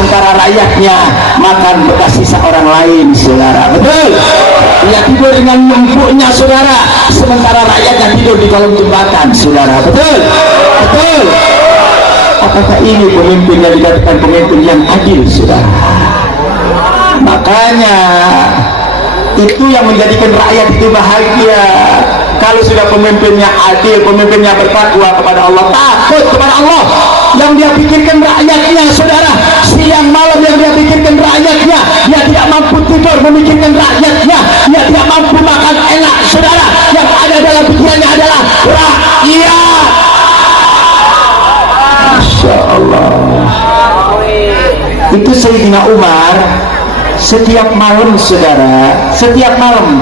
sementara rakyatnya makan bekas sisa orang lain, saudara. Betul? Dia tidur dengan empuknya, saudara, sementara rakyatnya tidur di kolong jembatan, saudara. Betul? Betul? Apakah ini pemimpin yang dikatakan pemimpin yang adil, saudara? Makanya itu yang menjadikan rakyat itu bahagia. Kalau sudah pemimpinnya adil, pemimpinnya bertakwa kepada Allah, takut kepada Allah, yang dia pikirkan rakyatnya, saudara. Siang malam yang dia pikirkan rakyatnya, dia tidak mampu tidur memikirkan rakyatnya, dia tidak mampu makan enak, saudara. Yang ada dalam pikirannya adalah rakyat. Masya Allah. Itu Sayyidina Umar setiap malam, saudara, setiap malam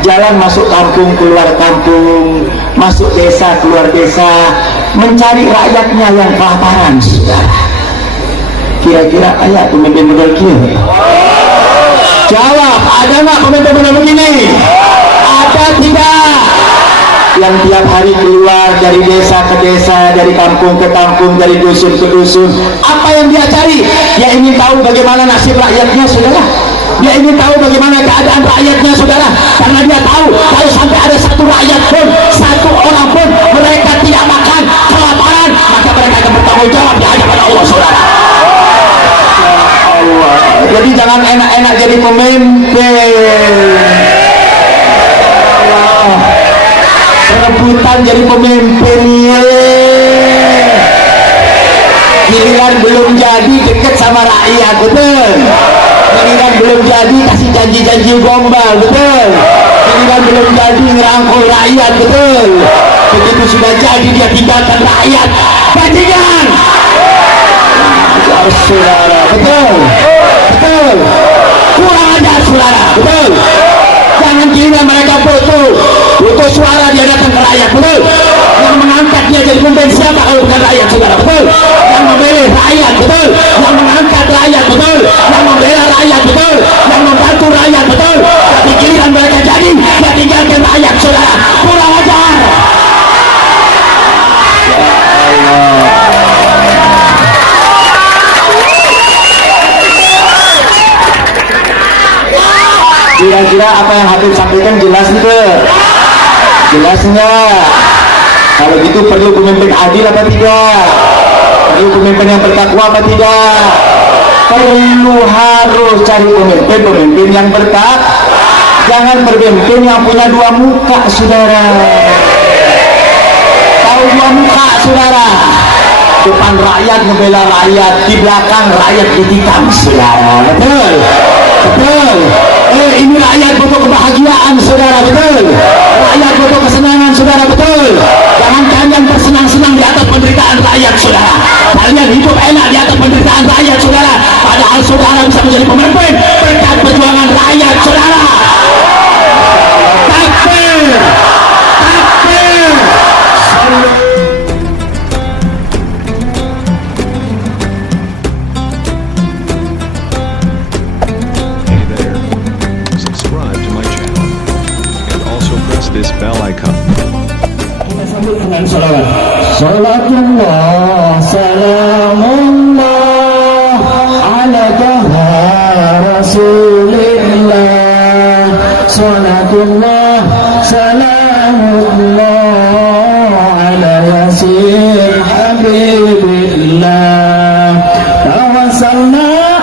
jalan masuk kampung, keluar kampung, masuk desa, keluar desa, mencari rakyatnya yang kelaparan, saudara. Kira-kira ayat pemimpin model kia? Jawab, ada nggak pemimpin model begini? Ada tidak? Yang tiap hari keluar dari desa ke desa, dari kampung ke kampung, dari dusun ke dusun. Apa yang dia cari? Dia ingin tahu bagaimana nasib rakyatnya, saudara. Dia ingin tahu bagaimana keadaan rakyatnya, saudara. Karena dia tahu kalau sampai ada satu rakyat pun, satu orang pun mereka tidak makan, kelaparan, maka mereka akan bertanggung jawab di hadapan Allah, saudara. Allah. Jadi jangan enak-enak jadi pemimpin. Allah. Rebutan jadi pemimpin. Giliran belum jadi dekat sama rakyat, betul? Giliran belum jadi kasih janji-janji gombal, betul? Giliran belum jadi ngerangkul rakyat, betul? Begitu sudah jadi dia tinggalkan rakyat, bajingan. Saudara, betul? Betul? Kurang ajar, saudara, betul? Jangan kira mereka butuh suara dia datang ke rakyat, betul? Yang mengangkat dia jadi pemimpin siapa kalau bukan rakyat, saudara, betul? Yang memilih rakyat, betul? Yang mengangkat rakyat, betul? Yang membela rakyat, betul? Yang membantu rakyat, betul? Tapi giliran mereka jadi, dia tinggalkan rakyat, saudara. Kurang ajar. Ya Allah. Kira-kira apa yang Habib sampaikan jelas enggak? Jelas enggak? Kalau gitu perlu pemimpin adil apa tidak? Perlu pemimpin yang bertakwa apa tidak? Perlu, harus cari pemimpin yang bertakwa. Jangan berpemimpin yang punya dua muka, saudara. Tahu dua muka, saudara? Depan rakyat membela rakyat, di belakang rakyat ditikam, saudara. Betul? Betul? Ini rakyat butuh kebahagiaan, saudara, betul? Rakyat butuh kesenangan, saudara, betul? Jangan kalian bersenang-senang di atas penderitaan rakyat, saudara. Kalian hidup enak di atas penderitaan rakyat, saudara. Padahal saudara bisa menjadi pemimpin berkat perjuangan rakyat, saudara. Takbir! Takbir! this bell icon. Dengan salawat. Salatullah, salamullah, ala Rasulillah. Salatullah, salamullah, ala yasin habibillah. Tawassalna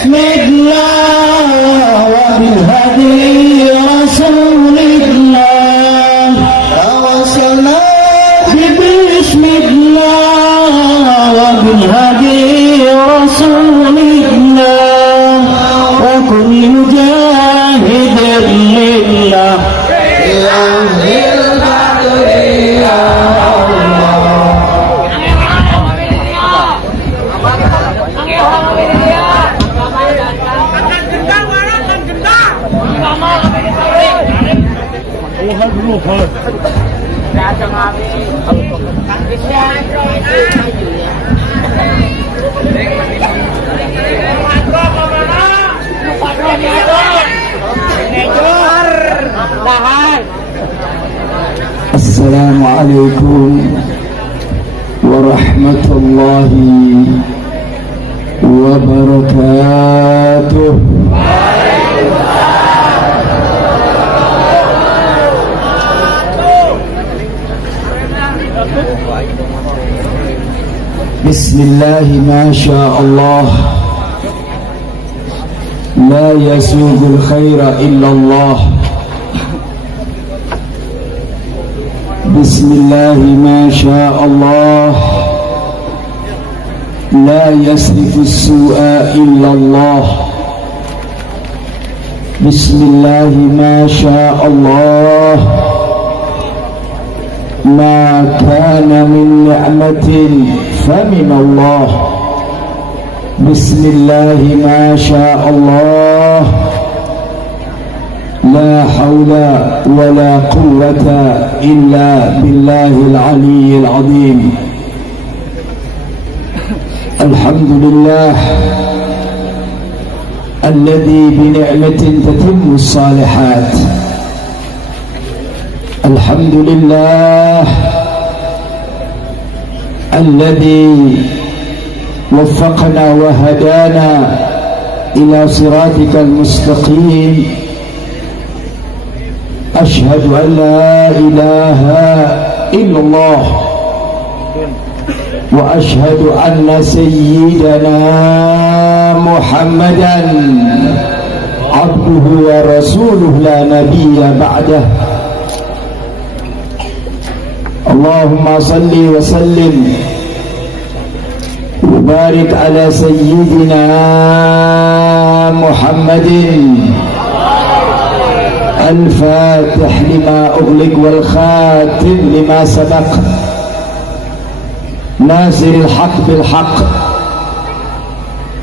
bismillah wa bil hadi Rasulillah. Tawassalna bismillah wa bil hadi Rasulillah wa kulli mujahidin lillah. Assalamualaikum warahmatullahi wabarakatuh. Bismillah, masya Allah, la yasugul khaira illallah. Bismillah, masya Allah, la yasrifus su'a illallah. Bismillah, masya Allah, ma kana min ni'matin famin Allah. Bismillah, masya Allah, la hawla wa la quwwata illa billahil aliyyil azim. Alhamdulillah alladhi bi ni'matin tatimmu as-salihat. Alhamdulillah alladhi waffaqna wa hadana ila siratikal mustaqim. Ashhadu an la ilaha illallah wa ashhadu anna sayyidana Muhammadan abduhu wa rasuluhu la nabiyya ba'dah. Allahumma salli wa sallim wa barik ala sayyidina Muhammadin al-fatih lima ughliq wal khatim lima sabaq nasiril haq bil haq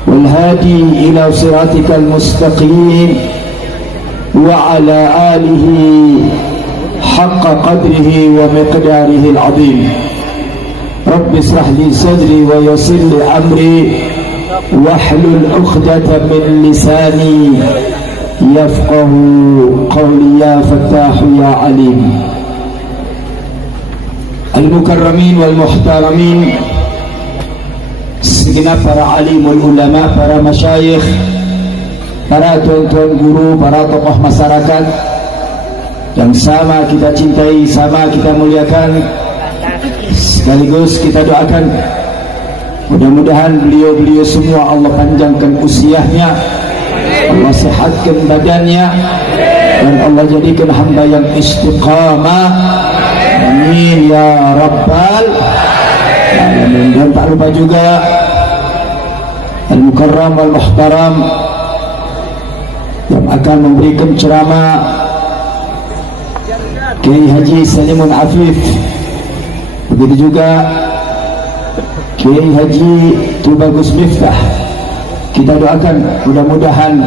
wal hadi ila siratikal mustaqim wa ala alihi haqqa qadrihi wa miqdarihi al-azim. Rabbi israh li sadri wa yassir li amri wahlul 'uqdatam min lisani yafqahu qawli ya fattah ya alim. Al-mukarramin wal muhtaramin, segenap para alimul ulama, para masyayikh, para tuan-tuan guru, para tokoh masyarakat yang sama kita cintai, sama kita muliakan, sekaligus kita doakan mudah-mudahan beliau-beliau semua Allah panjangkan usianya, Allah sehatkan badannya, dan Allah jadikan hamba yang istiqamah. Amin ya rabbal alamin. Dan tak lupa juga al-mukarram wal muhtaram yang akan memberikan ceramah, Kiai Haji Salimun Afif. Begitu juga Kiai Haji Tubagus Miftah. Kita doakan mudah-mudahan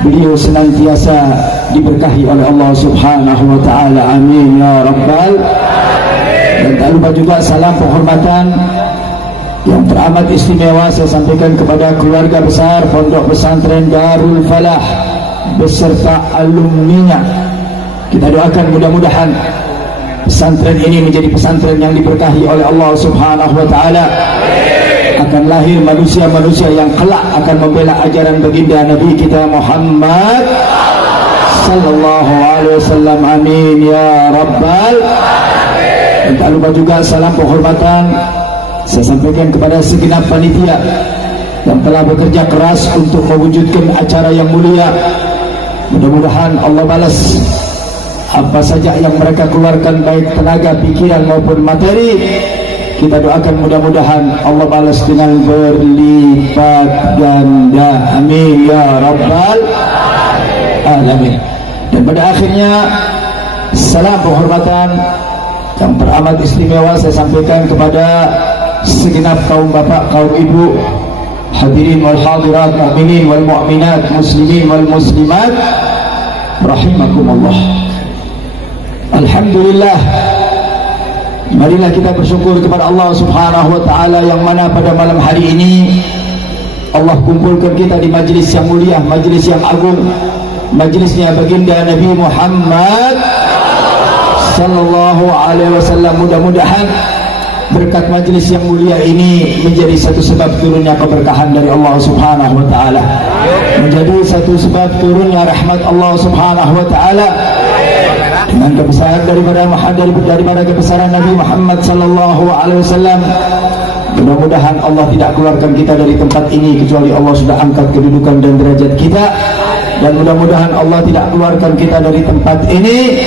beliau senantiasa diberkahi oleh Allah Subhanahu wa taala. Amin ya rabbal. Dan tak lupa juga salam penghormatan yang teramat istimewa saya sampaikan kepada keluarga besar Pondok Pesantren Darul Falah beserta alumninya. Kita doakan mudah-mudahan pesantren ini menjadi pesantren yang diberkahi oleh Allah Subhanahu wa taala. Akan lahir manusia-manusia yang kelak akan membela ajaran baginda Nabi kita Muhammad sallallahu alaihi wasallam. Amin ya rabbal. Dan tak lupa juga salam penghormatan saya sampaikan kepada segenap panitia yang telah bekerja keras untuk mewujudkan acara yang mulia. Mudah-mudahan Allah balas apa saja yang mereka keluarkan, baik tenaga, pikiran maupun materi. Kita doakan mudah-mudahan Allah balas dengan berlipat ganda. Amin ya rabbal alamin. Dan pada akhirnya salam penghormatan yang teramat istimewa saya sampaikan kepada segenap kaum bapak, kaum ibu, hadirin wal hadirat, mu'minin wal mu'minat, muslimin wal muslimat, rahimakumullah. Alhamdulillah, marilah kita bersyukur kepada Allah Subhanahu wa taala yang mana pada malam hari ini Allah kumpulkan kita di majlis yang mulia, majlis yang agung, majlisnya baginda Nabi Muhammad sallallahu alaihi wasallam. Mudah-mudahan berkat majlis yang mulia ini menjadi satu sebab turunnya keberkahan dari Allah Subhanahu wa taala, menjadi satu sebab turunnya rahmat Allah Subhanahu wa taala dengan kebesaran daripada kebesaran Nabi Muhammad sallallahu alaihi wasallam. Mudah-mudahan Allah tidak keluarkan kita dari tempat ini kecuali Allah sudah angkat kedudukan dan derajat kita, dan mudah-mudahan Allah tidak keluarkan kita dari tempat ini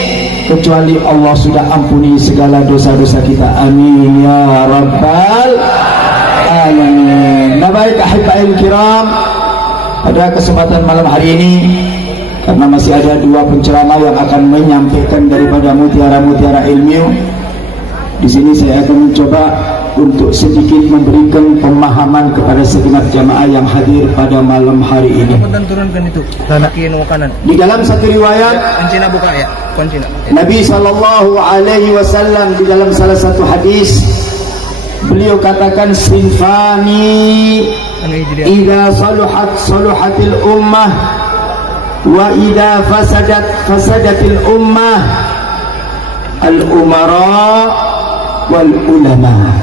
kecuali Allah sudah ampuni segala dosa-dosa kita. Amin ya rabbal alamin. Nah, baik ahibbahil kiram, pada kesempatan malam hari ini, karena masih ada dua penceramah yang akan menyampaikan daripada mutiara-mutiara ilmu, di sini saya akan mencoba untuk sedikit memberikan pemahaman kepada segenap jamaah yang hadir pada malam hari ini. Turunkan itu laki kanan. Di dalam satu riwayat, Kuncina buka ya, kuncina. Nabi sallallahu alaihi wasallam di dalam salah satu hadis beliau katakan, sinfani idza saluhatil ummah wa idza fasadatil ummah, al umara wal ulama.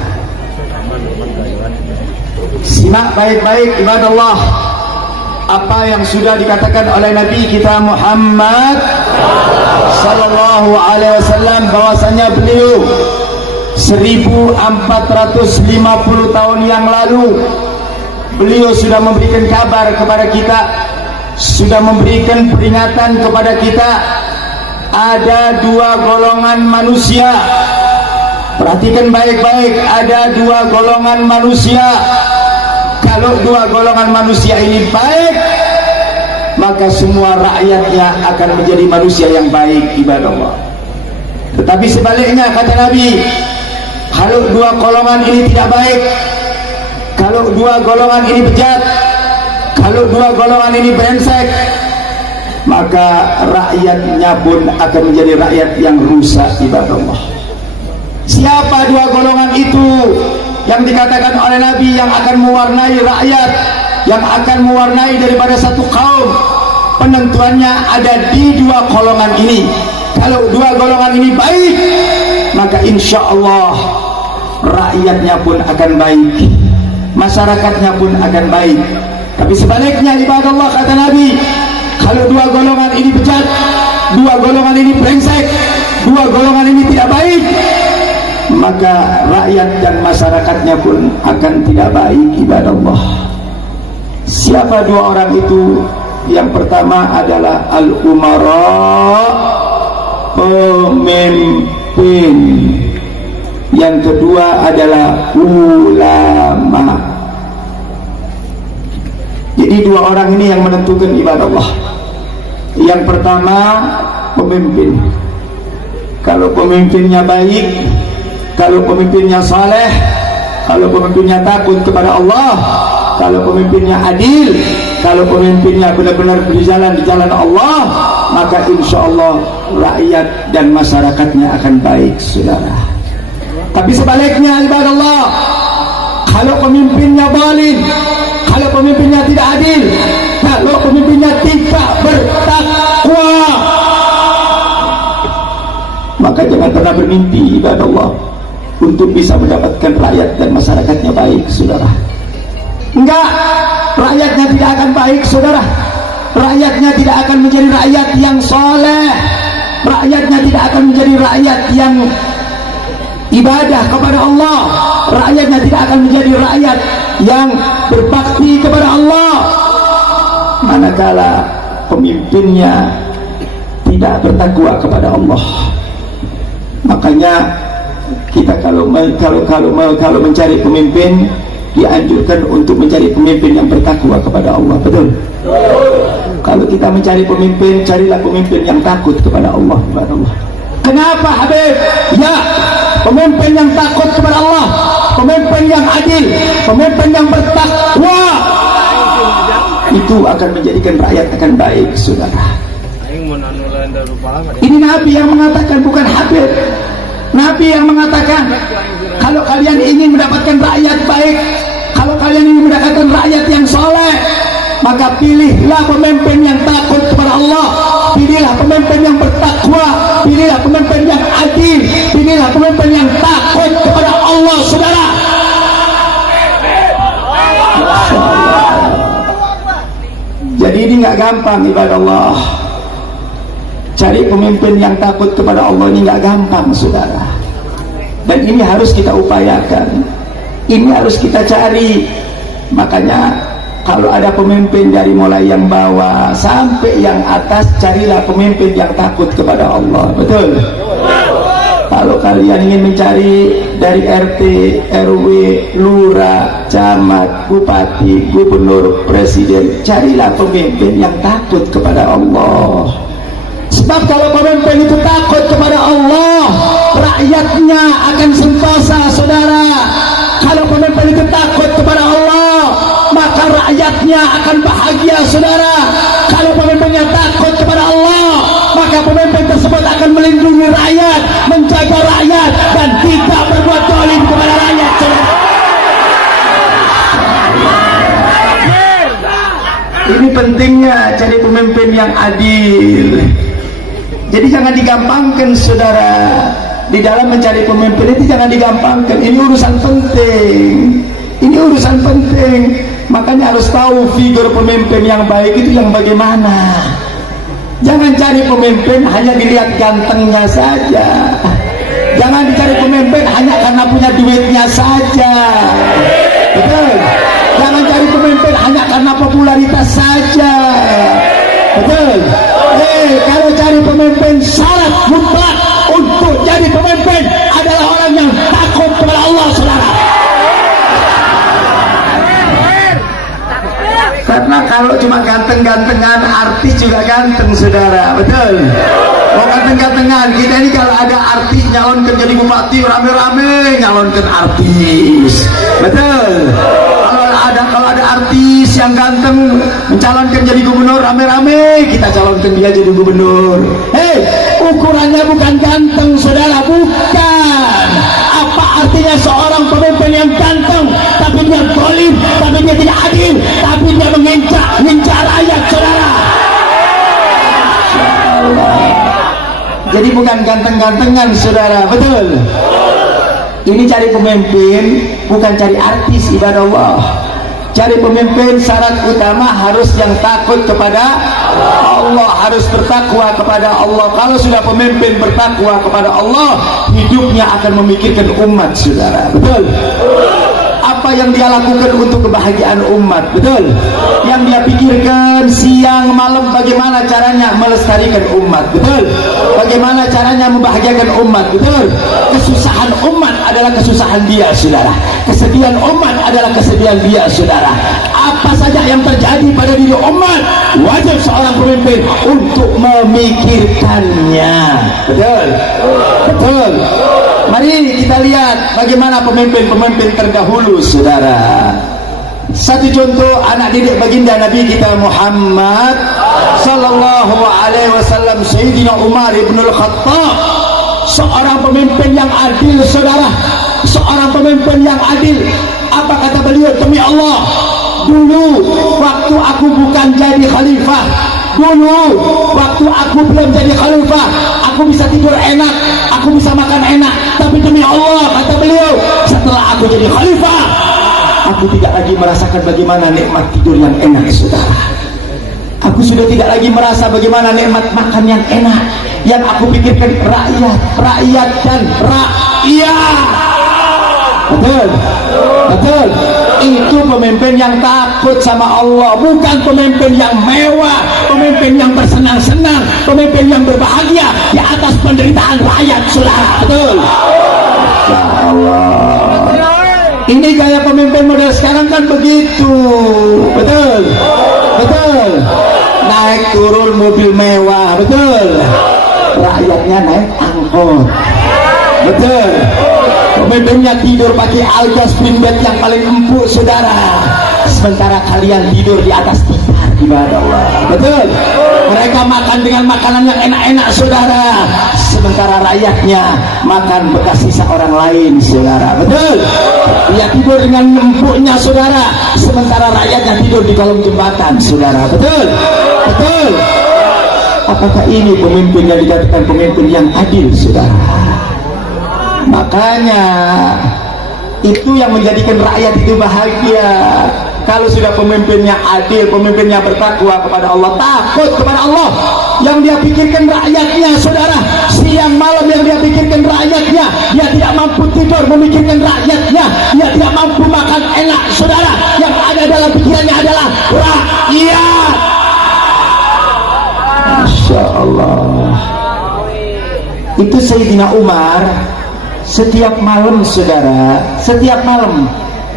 Simak baik-baik ibadallah apa yang sudah dikatakan oleh Nabi kita Muhammad sallallahu alaihi wasallam, bahwasanya beliau 1450 tahun yang lalu beliau sudah memberikan kabar kepada kita, sudah memberikan peringatan kepada kita, ada dua golongan manusia. Perhatikan baik-baik, ada dua golongan manusia. Kalau dua golongan manusia ini baik, maka semua rakyatnya akan menjadi manusia yang baik, ibadah Allah. Tetapi sebaliknya, kata Nabi, kalau dua golongan ini tidak baik, kalau dua golongan ini bejat, kalau dua golongan ini brengsek, maka rakyatnya pun akan menjadi rakyat yang rusak, ibadah Allah. Siapa dua golongan itu yang dikatakan oleh Nabi yang akan mewarnai rakyat, yang akan mewarnai daripada satu kaum? Penentuannya ada di dua golongan ini. Kalau dua golongan ini baik, maka insya Allah rakyatnya pun akan baik, masyarakatnya pun akan baik. Tapi sebaliknya, ibadah Allah, kata Nabi, kalau dua golongan ini bejat, dua golongan ini brengsek, dua golongan ini tidak baik, maka rakyat dan masyarakatnya pun akan tidak baik, ibadah Allah. Siapa dua orang itu? Yang pertama adalah al-umara, pemimpin. Yang kedua adalah ulama. Jadi dua orang ini yang menentukan, ibadah Allah. Yang pertama pemimpin. Kalau pemimpinnya baik, kalau pemimpinnya saleh, kalau pemimpinnya takut kepada Allah, kalau pemimpinnya adil, kalau pemimpinnya benar-benar berjalan di jalan Allah, maka insya Allah rakyat dan masyarakatnya akan baik, saudara. Tapi sebaliknya, ibadah Allah, kalau pemimpinnya zalim, kalau pemimpinnya tidak adil, kalau pemimpinnya tidak bertakwa, maka jangan pernah bermimpi, ibadah Allah, untuk bisa mendapatkan rakyat dan masyarakatnya baik, saudara. Enggak, rakyatnya tidak akan baik, saudara. Rakyatnya tidak akan menjadi rakyat yang soleh, rakyatnya tidak akan menjadi rakyat yang ibadah kepada Allah, rakyatnya tidak akan menjadi rakyat yang berbakti kepada Allah, manakala pemimpinnya tidak bertakwa kepada Allah. Makanya kita kalau mencari pemimpin, dianjurkan untuk mencari pemimpin yang bertakwa kepada Allah. Betul? Kalau kita mencari pemimpin, carilah pemimpin yang takut kepada Allah. Kenapa, Habib? Ya, pemimpin yang takut kepada Allah, pemimpin yang adil, pemimpin yang bertakwa, itu akan menjadikan rakyat akan baik, saudara. Ini Nabi yang mengatakan, bukan Habib. Nabi yang mengatakan, kalau kalian ingin mendapatkan rakyat baik, kalau kalian ingin mendapatkan rakyat yang soleh, maka pilihlah pemimpin yang takut kepada Allah, pilihlah pemimpin yang bertakwa, pilihlah pemimpin yang adil, pilihlah pemimpin yang takut kepada Allah. Allah, saudara. Jadi ini nggak gampang, ibadah Allah. Cari pemimpin yang takut kepada Allah ini nggak gampang, saudara. Dan ini harus kita upayakan. Ini harus kita cari. Makanya kalau ada pemimpin dari mulai yang bawah sampai yang atas, carilah pemimpin yang takut kepada Allah. Betul? Kalau kalian ingin mencari dari RT, RW, lurah, camat, bupati, gubernur, presiden, carilah pemimpin yang takut kepada Allah. Sebab kalau pemimpin itu takut kepada Allah, rakyatnya akan sentosa, saudara. Kalau pemimpin itu takut kepada Allah, maka rakyatnya akan bahagia, saudara. Kalau pemimpinnya takut kepada Allah, maka pemimpin tersebut akan melindungi rakyat, menjaga rakyat, dan tidak berbuat zalim kepada rakyat, saudara. Ini pentingnya cari pemimpin yang adil. Jadi jangan digampangkan, saudara. Di dalam mencari pemimpin itu jangan digampangkan. Ini urusan penting. Ini urusan penting. Makanya harus tahu figur pemimpin yang baik itu yang bagaimana. Jangan cari pemimpin hanya dilihat gantengnya saja. Jangan dicari pemimpin hanya karena punya duitnya saja. Betul? Jangan cari pemimpin hanya karena popularitas saja. Betul? Kalau cari pemimpin, syarat mutlak untuk jadi pemimpin adalah orang yang takut kepada Allah, saudara. Karena kalau cuma ganteng-gantengan, artis juga ganteng, saudara. Betul? Oh, ganteng-gantengan. Kita ini kalau ada artis nyalonkan jadi bupati, rame-rame nyalonkan artis. Betul? Kalau ada artis yang ganteng mencalonkan jadi gubernur, rame-rame kita calonkan dia jadi gubernur. Ukurannya bukan ganteng, saudara, bukan. Apa artinya seorang pemimpin yang ganteng tapi dia zalim, tapi dia tidak adil, tapi dia mengincar rakyat, saudara. Jadi bukan ganteng-gantengan, saudara. Betul? Ini cari pemimpin bukan cari artis, ibadah Allah. Cari pemimpin, syarat utama harus yang takut kepada Allah, harus bertakwa kepada Allah. Kalau sudah pemimpin bertakwa kepada Allah, hidupnya akan memikirkan umat, saudara. Betul? Apa yang dia lakukan untuk kebahagiaan umat? Betul? Yang dia pikirkan siang malam bagaimana caranya melestarikan umat. Betul? Bagaimana caranya membahagiakan umat. Betul? Kesusahan umat adalah kesusahan dia, saudara. Kesedihan umat adalah kesedihan dia, saudara. Apa saja yang terjadi pada diri umat, wajib seorang pemimpin untuk memikirkannya. Betul? Betul? Mari kita lihat bagaimana pemimpin-pemimpin terdahulu, saudara. Satu contoh anak didik baginda Nabi kita Muhammad sallallahu alaihi wasallam, Sayyidina Umar ibn al-Khattab. Seorang pemimpin yang adil, saudara. Seorang pemimpin yang adil. Apa kata beliau? Demi Allah, dulu waktu aku bukan jadi khalifah, dulu waktu aku belum jadi khalifah, aku bisa tidur enak, aku bisa makan enak. Tapi demi Allah, kata beliau, setelah aku jadi khalifah, aku tidak lagi merasakan bagaimana nikmat tidur yang enak, saudara. Aku sudah tidak lagi merasa bagaimana nikmat makan yang enak. Yang aku pikirkan rakyat, rakyat dan rakyat. Betul? Betul? Itu pemimpin yang takut sama Allah, bukan pemimpin yang mewah, pemimpin yang bersenang-senang, pemimpin yang berbahagia di atas penderitaan rakyat, saudara. Betul? Ya Allah. Ini gaya pemimpin model sekarang kan begitu. Betul? Betul? Naik turun mobil mewah. Betul? Rakyatnya naik angkot. Betul? Pemimpinnya tidur pakai alga spring bed yang paling empuk, saudara. Sementara kalian tidur di atas tikar, ibadah Allah. Betul? Mereka makan dengan makanan yang enak-enak, saudara. Sementara rakyatnya makan bekas sisa orang lain, saudara. Betul? Dia tidur dengan empuknya, saudara. Sementara rakyatnya tidur di kolong jembatan, saudara. Betul? Betul? Apakah ini pemimpin yang dikatakan pemimpin yang adil, saudara? Makanya Itu yang menjadikan rakyat itu bahagia. Kalau sudah pemimpinnya adil, pemimpinnya bertakwa kepada Allah, takut kepada Allah, yang dia pikirkan rakyatnya, saudara. Siang malam yang dia pikirkan rakyatnya, dia tidak mampu tidur memikirkan rakyatnya, dia tidak mampu makan enak, saudara. Yang ada dalam pikirannya adalah rakyat. Masya Allah. Itu Sayyidina Umar. Setiap malam, saudara, setiap malam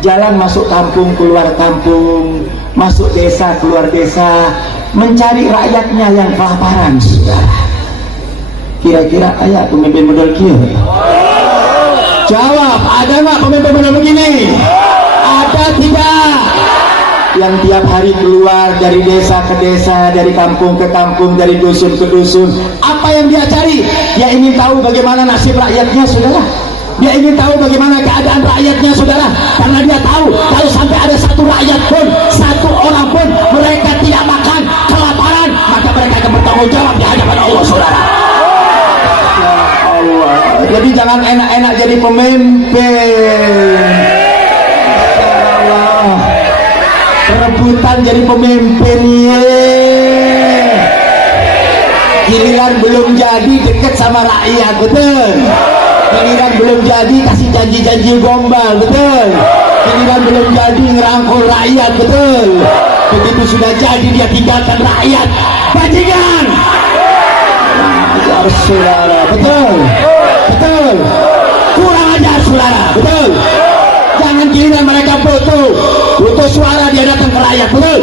jalan masuk kampung, keluar kampung, masuk desa, keluar desa, mencari rakyatnya yang kelaparan, saudara. Kira-kira ayah pemimpin model kia? Jawab, ada nggak pemimpin model begini? Ada tidak? Yang tiap hari keluar dari desa ke desa, dari kampung ke kampung, dari dusun ke dusun. Apa yang dia cari? Dia ingin tahu bagaimana nasib rakyatnya, saudara. Dia ingin tahu bagaimana keadaan rakyatnya, saudara. Karena dia tahu kalau sampai ada satu rakyat pun, satu orang pun mereka tidak makan, kelaparan, maka mereka akan bertanggung jawab di hadapan Allah, saudara. Ya Allah. Jadi jangan enak-enak jadi pemimpin. Ya Allah. Rebutan jadi pemimpin, giliran belum jadi deket sama rakyat, betul. Giliran belum jadi kasih janji-janji gombal, betul. Giliran belum jadi ngerangkul rakyat, betul. Begitu sudah jadi dia tinggalkan rakyat, bajingan. Ajar saudara, betul, betul. Kurang ajar saudara, betul. Jangan giliran mereka butuh suara dia datang ke rakyat, betul.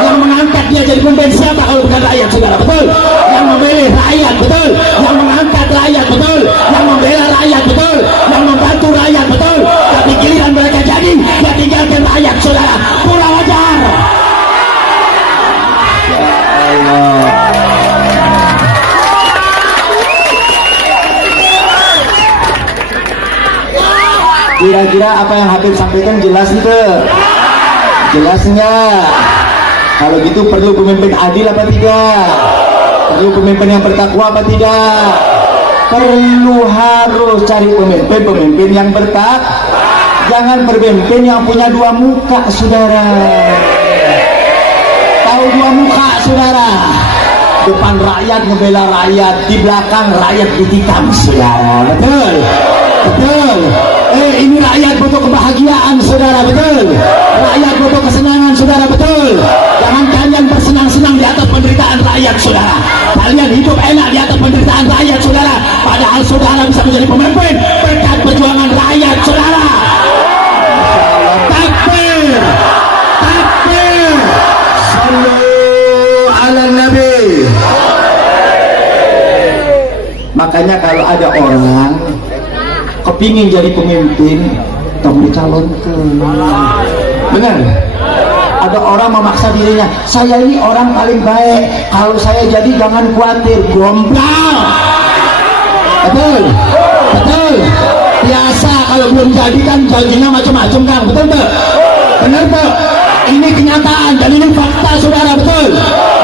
Yang mengangkat dia jadi pemimpin siapa kalau bukan rakyat, saudara, betul. Yang memilih rakyat, betul. Yang mengangkat rakyat, betul. Yang membela rakyat, betul. Yang membantu rakyat, betul. Tapi giliran mereka jadi, dia tinggalkan rakyat, saudara. Kurang ajar. Ya Allah. Kira-kira apa yang Habib sampaikan jelas itu? Jelas enggak? Kalau gitu perlu pemimpin adil apa tidak? Perlu pemimpin yang bertakwa apa tidak? Perlu, harus cari pemimpin yang bertakwa. Jangan pemimpin yang punya dua muka, saudara. Tahu dua muka, saudara? Depan rakyat ngebela rakyat, di belakang rakyat ditikam, saudara. Betul? Betul. Ini rakyat butuh kebahagiaan, saudara, betul. Rakyat butuh kesenangan, saudara, betul. Jangan kalian bersenang-senang di atas penderitaan rakyat, saudara. Kalian hidup enak di atas penderitaan rakyat, saudara. Padahal saudara bisa menjadi pemimpin berkat perjuangan rakyat, saudara. Takbir, takbir. Sallu ala Nabi. Makanya kalau ada orang kepingin jadi pemimpin, kamu dicalonkan. Benar? Ada orang memaksa dirinya, saya ini orang paling baik, kalau saya jadi jangan khawatir. Gombal. Betul? Betul? Biasa kalau belum jadi kan janjinya macam-macam, kan? Betul tak? Benar tak? Ini kenyataan dan ini fakta, saudara, betul?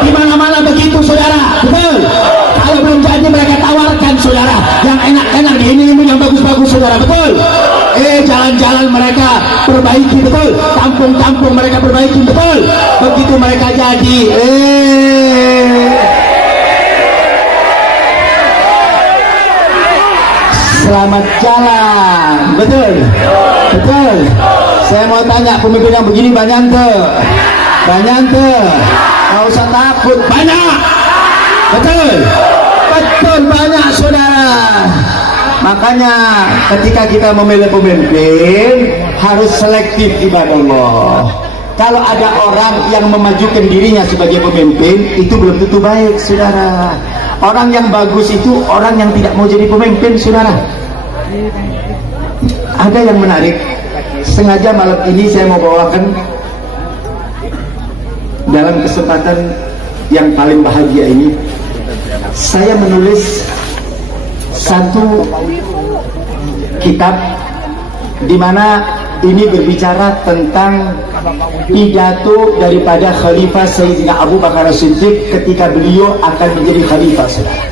Di mana-mana begitu, saudara, betul? Kalau belum jadi mereka tawarkan, saudara, yang enak-enak, ini yang bagus-bagus, saudara, betul? Jalan-jalan mereka perbaiki, betul? Kampung-kampung mereka perbaiki, betul? Begitu mereka jadi, selamat jalan, betul? Betul? Saya mau tanya, pemimpin yang begini banyak ke? Banyak ke? Nggak usah takut, banyak. Betul? Betul, banyak, saudara. Makanya ketika kita memilih pemimpin harus selektif ibadah Allah. Kalau ada orang yang memajukan dirinya sebagai pemimpin, itu belum tentu baik, saudara. Orang yang bagus itu orang yang tidak mau jadi pemimpin, saudara. Ada yang menarik. Sengaja malam ini saya mau bawakan dalam kesempatan yang paling bahagia ini. Saya menulis satu kitab di mana ini berbicara tentang pidato daripada Khalifah Sayyidina Abu Bakar As-Siddiq ketika beliau akan menjadi khalifah, saudara.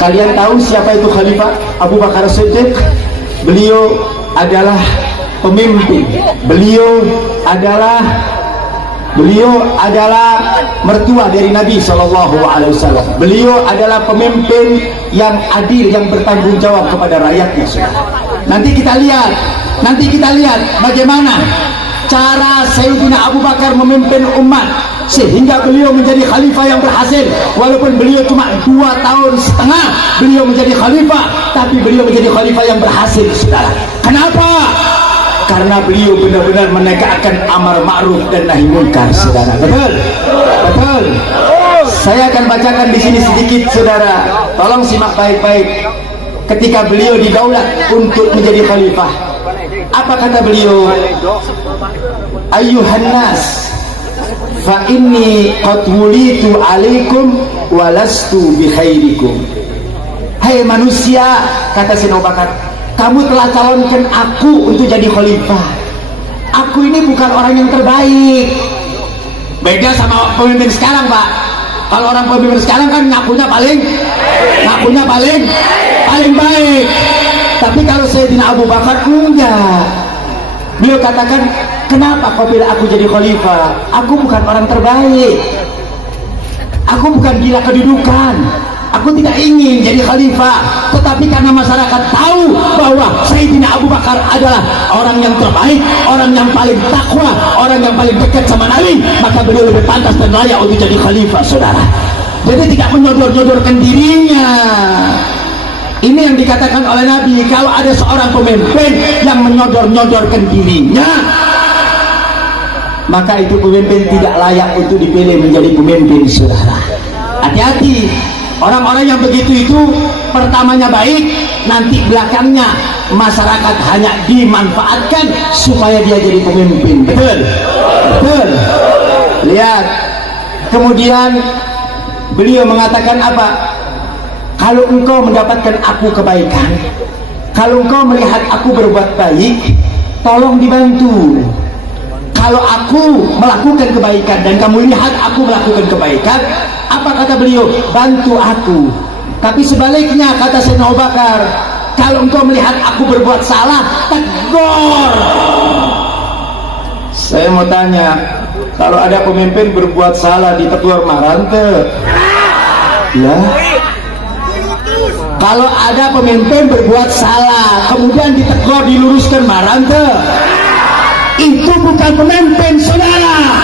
Kalian tahu siapa itu Khalifah Abu Bakar As-Siddiq? Beliau adalah pemimpin. Beliau adalah mertua dari Nabi SAW. Beliau adalah pemimpin yang adil, yang bertanggung jawab kepada rakyatnya. Nanti kita lihat bagaimana cara Sayyidina Abu Bakar memimpin umat sehingga beliau menjadi khalifah yang berhasil. Walaupun beliau cuma 2 tahun setengah beliau menjadi khalifah, tapi beliau menjadi khalifah yang berhasil, saudara. Kenapa? Karena beliau benar-benar menegakkan amar ma'ruf dan nahi munkar, saudara. Betul? Betul. Saya akan bacakan di sini sedikit, saudara. Tolong simak baik-baik. Ketika beliau didaulat untuk menjadi khalifah, apa kata beliau? Ayyuhan nas, fa inni qad wulitu alaikum walastu bi khairikum. Hai manusia, kata Sayyidina Abu Bakar, kamu telah calonkan aku untuk jadi khalifah. Aku ini bukan orang yang terbaik. Beda sama pemimpin sekarang, Pak. Kalau orang pemimpin sekarang kan ngakunya paling baik. Tapi kalau Sayyidina Abu Bakar enggak. Beliau katakan, kenapa kau pilih aku jadi khalifah? Aku bukan orang terbaik. Aku bukan gila kedudukan. Aku tidak ingin jadi khalifah, tetapi karena masyarakat tahu bahwa Sayyidina Abu Bakar adalah orang yang terbaik, orang yang paling takwa, orang yang paling dekat sama Nabi, maka beliau lebih pantas dan layak untuk jadi khalifah, saudara. Jadi tidak menyodor-nyodorkan dirinya. Ini yang dikatakan oleh Nabi, kalau ada seorang pemimpin yang menyodor-nyodorkan dirinya, maka itu pemimpin tidak layak untuk dipilih menjadi pemimpin, saudara. Hati-hati. Orang-orang yang begitu itu pertamanya baik, nanti belakangnya masyarakat hanya dimanfaatkan supaya dia jadi pemimpin. Betul? Betul. Lihat. Kemudian beliau mengatakan apa? Kalau engkau mendapatkan aku kebaikan, kalau engkau melihat aku berbuat baik, tolong dibantu. Kalau aku melakukan kebaikan dan kamu lihat aku melakukan kebaikan, apa kata beliau? Bantu aku. Tapi sebaliknya, kata Sayyidina Abu Bakar, kalau engkau melihat aku berbuat salah, tegur. Saya mau tanya, kalau ada pemimpin berbuat salah ditegur marante? Ya. Kalau ada pemimpin berbuat salah kemudian ditegur diluruskan marante, itu bukan pemimpin, saudara.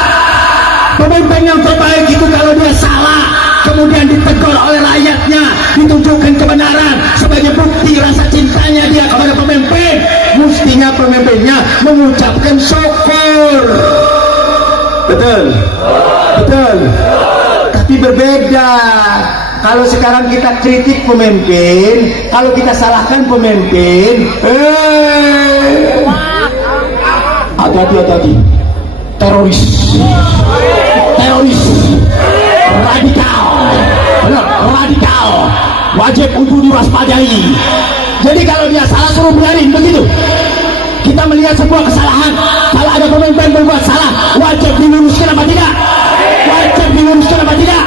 Pemimpin yang terbaik itu kalau dia salah kemudian ditegur oleh rakyatnya, ditunjukkan kebenaran sebagai bukti rasa cintanya dia kepada pemimpin, mestinya pemimpinnya mengucapkan syukur. Betul? Betul. Tapi berbeda kalau sekarang kita kritik pemimpin, kalau kita salahkan pemimpin, hati-hati, teroris, radikal, wajib untuk diwaspadai. Jadi kalau dia salah suruh biarin, begitu. Kita melihat sebuah kesalahan, kalau ada pemimpin berbuat salah, wajib diluruskan apa tidak? Wajib diluruskan apa tidak?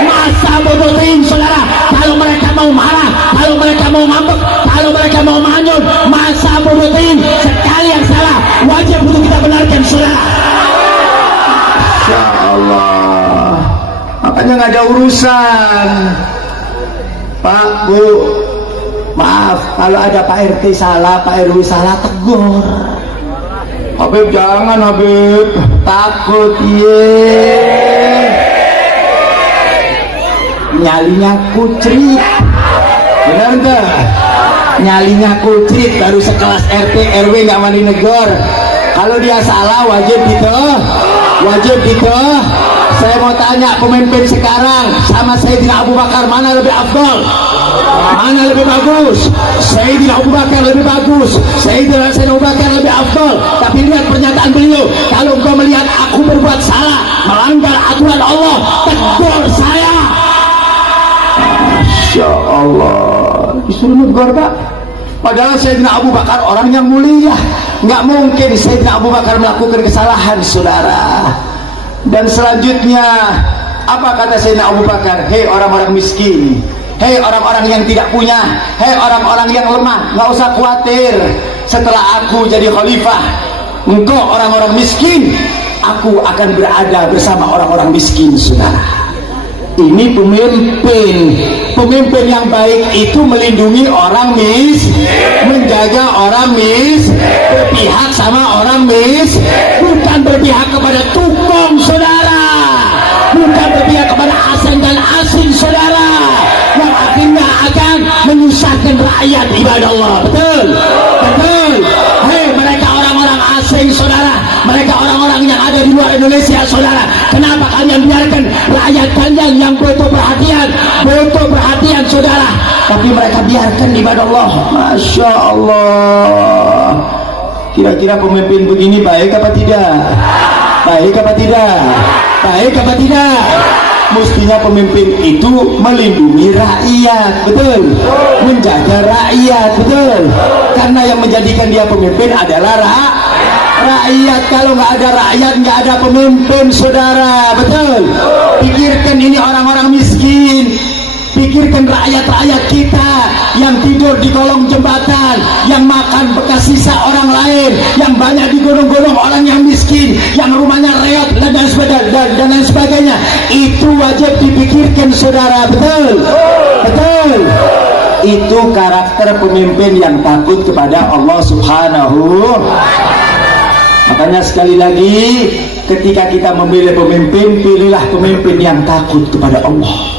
Masa bodohin, saudara. Kalau mereka mau marah, kalau mereka mau ngambek, kalau mereka mau manyun, masa bodohin. Sekali yang salah wajib untuk kita benarkan, saudara. Insya Allah. Makanya nggak ada urusan, Pak, Bu. Maaf kalau ada Pak RT salah, Pak RW salah, tegur. Habib jangan, Habib, takut. Nyalinya kucrit, benar enggak? Nyalinya kucrit, baru sekelas RT RW nggak wani negor. Kalau dia salah wajib gitu. Saya mau tanya, pemimpin sekarang sama Sayyidina Abu Bakar mana lebih afdal? Mana lebih bagus? Sayyidina Abu Bakar lebih bagus. Sayyidina Abu Bakar lebih afdal. Tapi lihat pernyataan beliau, kalau engkau melihat aku berbuat salah, melanggar aturan Allah, tegur saya. Masya Allah, disuruh negur, Pak. Padahal Sayyidina Abu Bakar orang yang mulia, nggak mungkin Sayyidina Abu Bakar melakukan kesalahan, saudara. Dan selanjutnya apa kata Sayyidina Abu Bakar? Hei orang-orang miskin, hei orang-orang yang tidak punya, hei orang-orang yang lemah, nggak usah khawatir. setelah aku jadi khalifah, engkau orang-orang miskin, aku akan berada bersama orang-orang miskin. Saudara, ini pemimpin yang baik itu melindungi orang menjaga orang berpihak sama orang bukan berpihak kepada tukang, saudara, bukan berpihak kepada asing dan asing, saudara, yang akhirnya akan menyusahkan rakyat. Ibadah Allah, betul. Hei, mereka orang-orang asing, saudara, mereka orang-orang yang ada di luar Indonesia, saudara, kenapa kalian biarkan rakyat kalian yang butuh perhatian, saudara, tapi mereka biarkan. Ibadah Allah, Masya Allah. Kira-kira pemimpin begini baik apa tidak? Baik apa tidak? Mestinya pemimpin itu melindungi rakyat, betul, menjaga rakyat, betul, karena yang menjadikan dia pemimpin adalah rakyat. Kalau nggak ada rakyat, nggak ada pemimpin, saudara, betul. Pikirkan ini orang-orang miskin, pikirkan rakyat-rakyat kita yang tidur di kolong jembatan, yang makan bekas sisa orang lain, yang banyak digonong-gonong orang yang miskin, yang rumahnya reot dan lain sebagainya. Itu wajib dipikirkan, saudara, betul. Itu karakter pemimpin yang takut kepada Allah Subhanahu. Makanya sekali lagi, ketika kita memilih pemimpin, pilihlah pemimpin yang takut kepada Allah.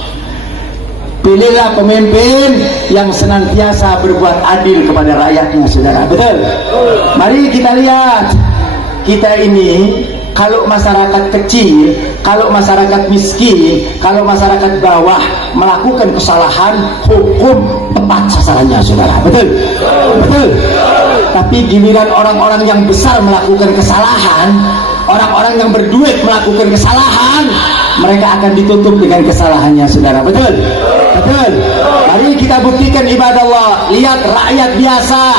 Pilihlah pemimpin yang senantiasa berbuat adil kepada rakyatnya, saudara, betul. Mari kita lihat, kita ini kalau masyarakat kecil, kalau masyarakat miskin, kalau masyarakat bawah melakukan kesalahan, hukum tepat sasarannya, saudara, betul. Tapi giliran orang-orang yang besar melakukan kesalahan, orang-orang yang berduit melakukan kesalahan, mereka akan ditutup dengan kesalahannya, saudara, betul. Mari kita buktikan, ibadah Allah. Lihat rakyat biasa,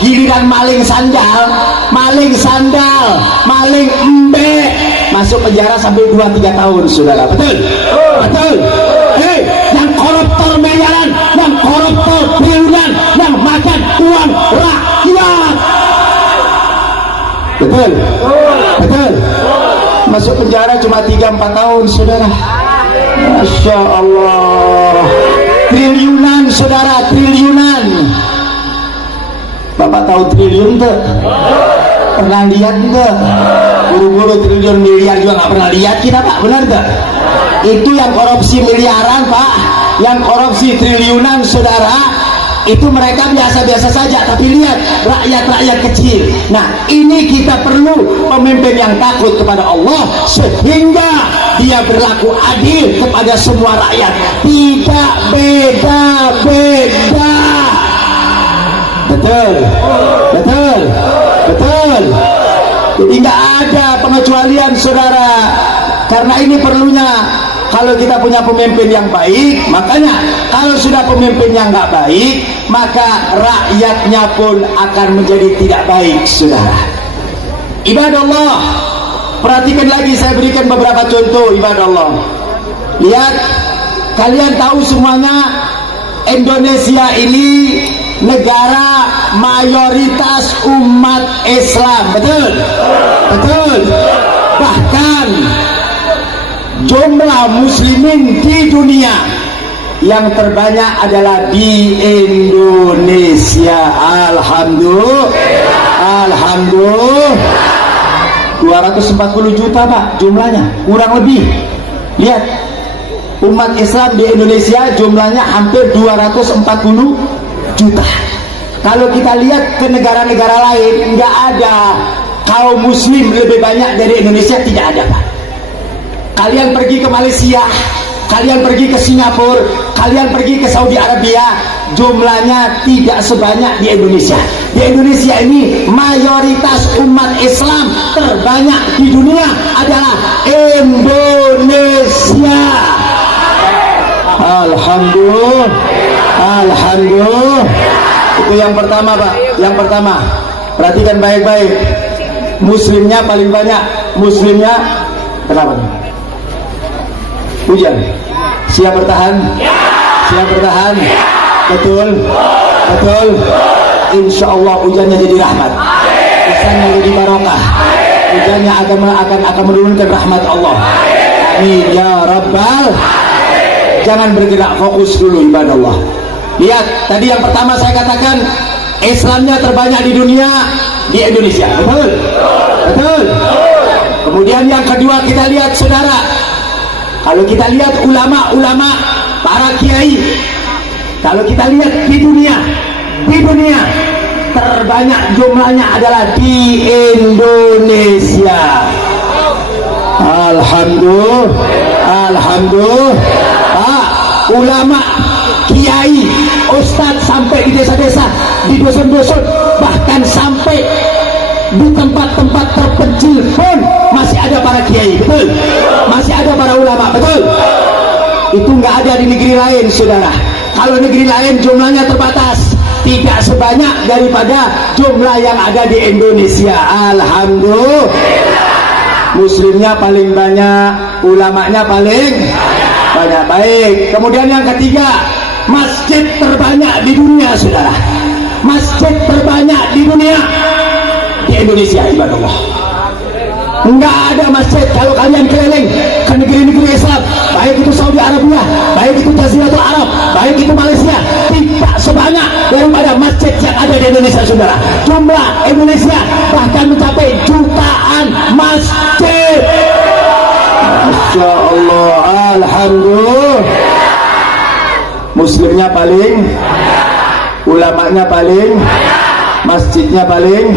giliran maling sandal, maling embe, masuk penjara sampai 2-3 tahun, saudara, betul. Hei, yang koruptor miliaran, yang koruptor triliunan, yang makan uang rakyat, betul. Masuk penjara cuma 3-4 tahun, saudara. Masya Allah. Triliunan, saudara, triliunan. Bapak tahu triliun tuh? Pernah lihat tuh? Buru-buru triliun miliar juga nggak pernah lihat kita, Pak, benar tuh? Itu yang korupsi miliaran, Pak, yang korupsi triliunan, saudara, itu mereka biasa-biasa saja. Tapi lihat rakyat-rakyat kecil. Nah, ini kita perlu pemimpin yang takut kepada Allah, sehingga dia berlaku adil kepada semua rakyat, tidak beda-beda. Betul. Jadi nggak ada pengecualian, saudara. Karena ini perlunya. Kalau kita punya pemimpin yang baik, makanya kalau sudah pemimpin yang nggak baik, maka rakyatnya pun akan menjadi tidak baik, saudara. Ibadah Allah, perhatikan lagi, saya berikan beberapa contoh, ibadah Allah. Lihat, kalian tahu semuanya, Indonesia ini negara mayoritas umat Islam, betul. Bahkan jumlah muslimin di dunia yang terbanyak adalah di Indonesia. Alhamdulillah. 240 juta, Pak, jumlahnya, kurang lebih. Lihat, umat Islam di Indonesia jumlahnya hampir 240 juta. Kalau kita lihat ke negara-negara lain, nggak ada kaum muslim lebih banyak dari Indonesia, tidak ada, Pak. Kalian pergi ke Malaysia, kalian pergi ke Singapura, kalian pergi ke Saudi Arabia, jumlahnya tidak sebanyak di Indonesia. Di Indonesia ini mayoritas umat Islam terbanyak di dunia adalah Indonesia. Alhamdulillah. Itu yang pertama, Pak. Yang pertama, perhatikan baik-baik. Muslimnya paling banyak. Muslimnya kenapa? Hujan. Siap bertahan? Siap bertahan? Betul. insya Allah hujannya jadi rahmat, hujannya jadi barokah, hujannya akan menurunkan rahmat Allah. Amin ya rabbal. Jangan bergerak, fokus dulu ibadah Allah. Lihat tadi yang pertama saya katakan, Islamnya terbanyak di dunia di Indonesia, betul? Betul. Kemudian yang kedua kita lihat saudara, kalau kita lihat ulama-ulama, para kiai, kalau kita lihat di dunia terbanyak jumlahnya adalah di Indonesia. Alhamdulillah. Pak, ulama, kiai, ustadz sampai di desa-desa, di dusun-dusun, bahkan sampai di tempat-tempat terpencil pun masih ada para kiai, betul? Masih ada para ulama, betul? Itu nggak ada di negeri lain, saudara. Kalau negeri lain jumlahnya terbatas, tidak sebanyak daripada jumlah yang ada di Indonesia. Alhamdulillah. Muslimnya paling banyak, ulamanya paling banyak. Baik. Kemudian yang ketiga, masjid terbanyak di dunia, saudara. Masjid terbanyak di dunia di Indonesia, ibadah Allah. Enggak ada masjid kalau kalian keliling ke negeri-negeri Islam, baik itu Saudi Arabia, baik itu Jaziratul Arab, baik itu Malaysia, tidak sebanyak daripada masjid yang ada di Indonesia, saudara. Jumlah Indonesia bahkan mencapai jutaan masjid. Masya Allah, alhamdulillah. Muslimnya paling, ulamanya paling, masjidnya paling.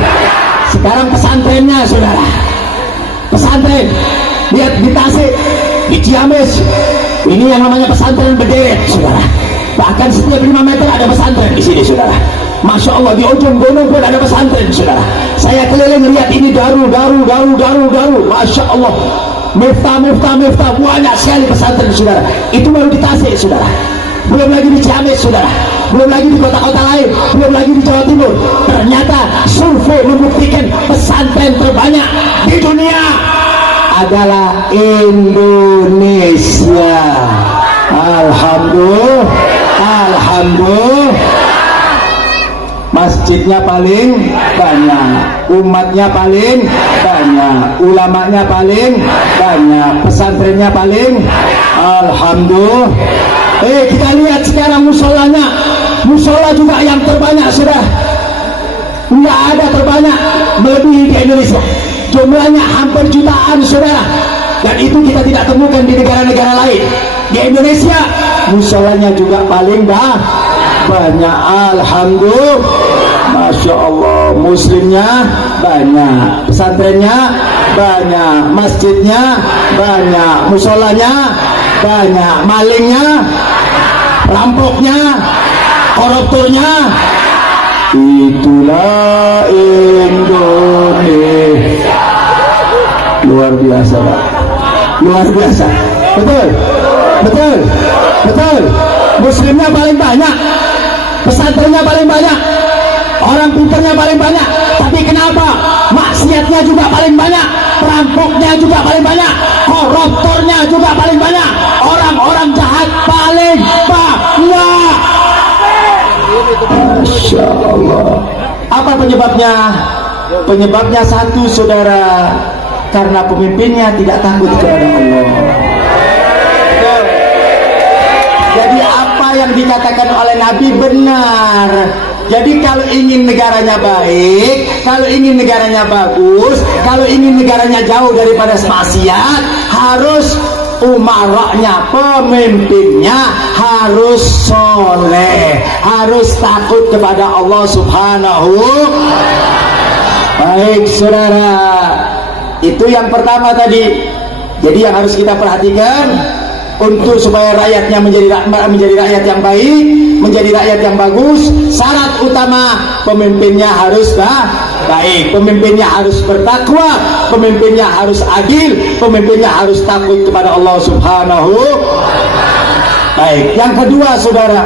Sekarang pesantrennya, saudara. Pesantren, lihat di Tasik, di Ciamis, ini yang namanya pesantren berderet, saudara. Bahkan setiap 5 meter ada pesantren di sini, saudara. Masya Allah, di ujung gunung pun ada pesantren, saudara. Saya keliling lihat ini daru. Masya Allah, miftah, banyak sekali pesantren, saudara. Itu baru di Tasik, saudara. Belum lagi di Ciamis, saudara. Belum lagi di kota-kota lain, belum lagi di Jawa Timur. Ternyata survei membuktikan pesantren terbanyak di dunia adalah Indonesia. Alhamdulillah. Masjidnya paling banyak, umatnya paling banyak, ulamanya paling banyak, pesantrennya paling. Alhamdulillah. Kita lihat sekarang musola juga yang terbanyak, saudara. Nggak ada terbanyak melebihi di Indonesia. Jumlahnya hampir jutaan, saudara. Dan itu kita tidak temukan di negara-negara lain. Di Indonesia musolanya juga paling banyak. Alhamdulillah. Masya Allah, muslimnya banyak, pesantrennya banyak, masjidnya banyak, musolanya banyak, malingnya, rampoknya, koruptornya. Itulah Indonesia. Luar biasa, Pak. Luar biasa. Betul. Muslimnya paling banyak, pesantrennya paling banyak, orang pintarnya paling banyak. Tapi kenapa maksiatnya juga paling banyak, perampoknya juga paling banyak, koruptornya juga paling banyak, orang-orang jahat paling banyak. Masya Allah. Apa penyebabnya? Penyebabnya satu, saudara, karena pemimpinnya tidak takut kepada Allah. Jadi apa yang dikatakan oleh Nabi benar. Jadi kalau ingin negaranya baik, kalau ingin negaranya bagus, kalau ingin negaranya jauh daripada maksiat, harus umaranya, pemimpinnya harus soleh, harus takut kepada Allah Subhanahu. Baik, saudara, itu yang pertama tadi. Jadi yang harus kita perhatikan untuk supaya rakyatnya menjadi rakyat yang baik, menjadi rakyat yang bagus, syarat utama pemimpinnya harus baik, pemimpinnya harus bertakwa, pemimpinnya harus adil, pemimpinnya harus takut kepada Allah Subhanahu. Baik, yang kedua, saudara,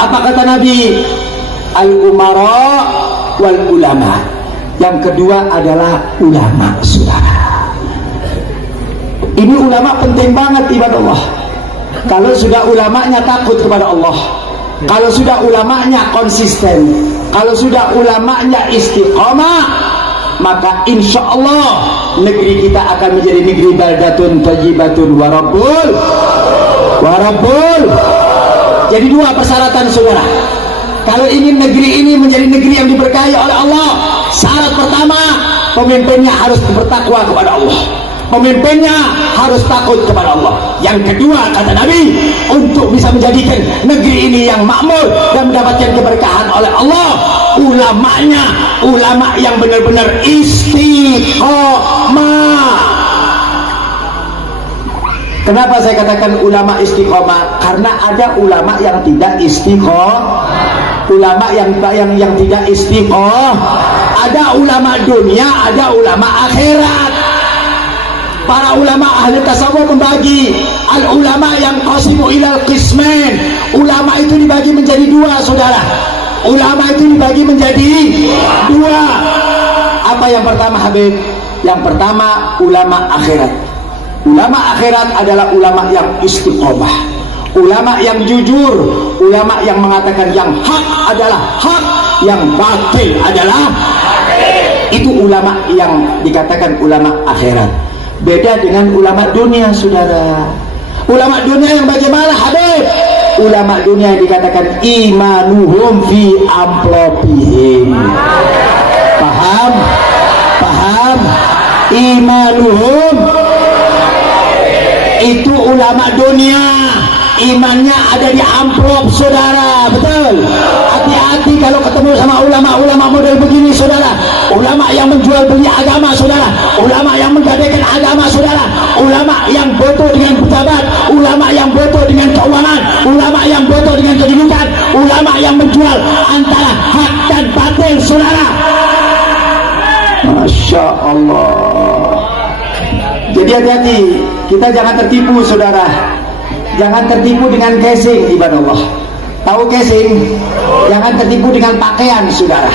apa kata Nabi? Al-umara wal ulama. Yang kedua adalah ulama, saudara. Ini ulama penting banget, ibadah Allah. Kalau sudah ulamanya takut kepada Allah, Kalau sudah ulamanya konsisten, kalau sudah ulamanya istiqomah, maka insya Allah negeri kita akan menjadi negeri baldatun thayyibun warabul. Jadi dua persyaratan saudara. Kalau ingin negeri ini menjadi negeri yang diberkahi oleh Allah, syarat pertama, pemimpinnya harus bertakwa kepada Allah, pemimpinnya harus takut kepada Allah. Yang kedua, kata Nabi, untuk bisa menjadikan negeri ini yang makmur dan mendapatkan keberkahan oleh Allah, ulamanya, ulama yang benar-benar istiqomah. Kenapa saya katakan ulama istiqomah? Karena ada ulama yang tidak istiqomah, ulama yang tidak istiqomah. Ada ulama dunia, ada ulama akhirat. Para ulama ahli tasawuf membagi al-ulama yang qasimu ilal qismain. Ulama itu dibagi menjadi dua, saudara. Ulama itu dibagi menjadi dua. Apa yang pertama, Habib? Yang pertama, ulama akhirat. Ulama akhirat adalah ulama yang istiqomah, ulama yang jujur, ulama yang mengatakan yang hak adalah hak, yang batil adalah batil. Itu ulama yang dikatakan ulama akhirat. Beda dengan ulama dunia, saudara. Ulama dunia yang bagaimana, Habib? Ulama dunia yang dikatakan imanuhum fi amplopihim. Paham? Paham? Imanuhum itu ulama dunia, imannya ada di amplop, saudara. Betul. Hati-hati kalau ketemu sama ulama-ulama model begini, saudara. Ulama yang menjual beli agama, saudara. Ulama yang menggadaikan agama, saudara. Ulama yang bodoh dengan pejabat, ulama yang bodoh dengan keuangan, ulama yang bodoh dengan kedudukan, ulama yang menjual antara hak dan batil, saudara. Masya Allah. Jadi hati-hati, kita jangan tertipu, saudara. Jangan tertipu dengan casing, ibadah Allah. Tahu casing? Jangan tertipu dengan pakaian, saudara.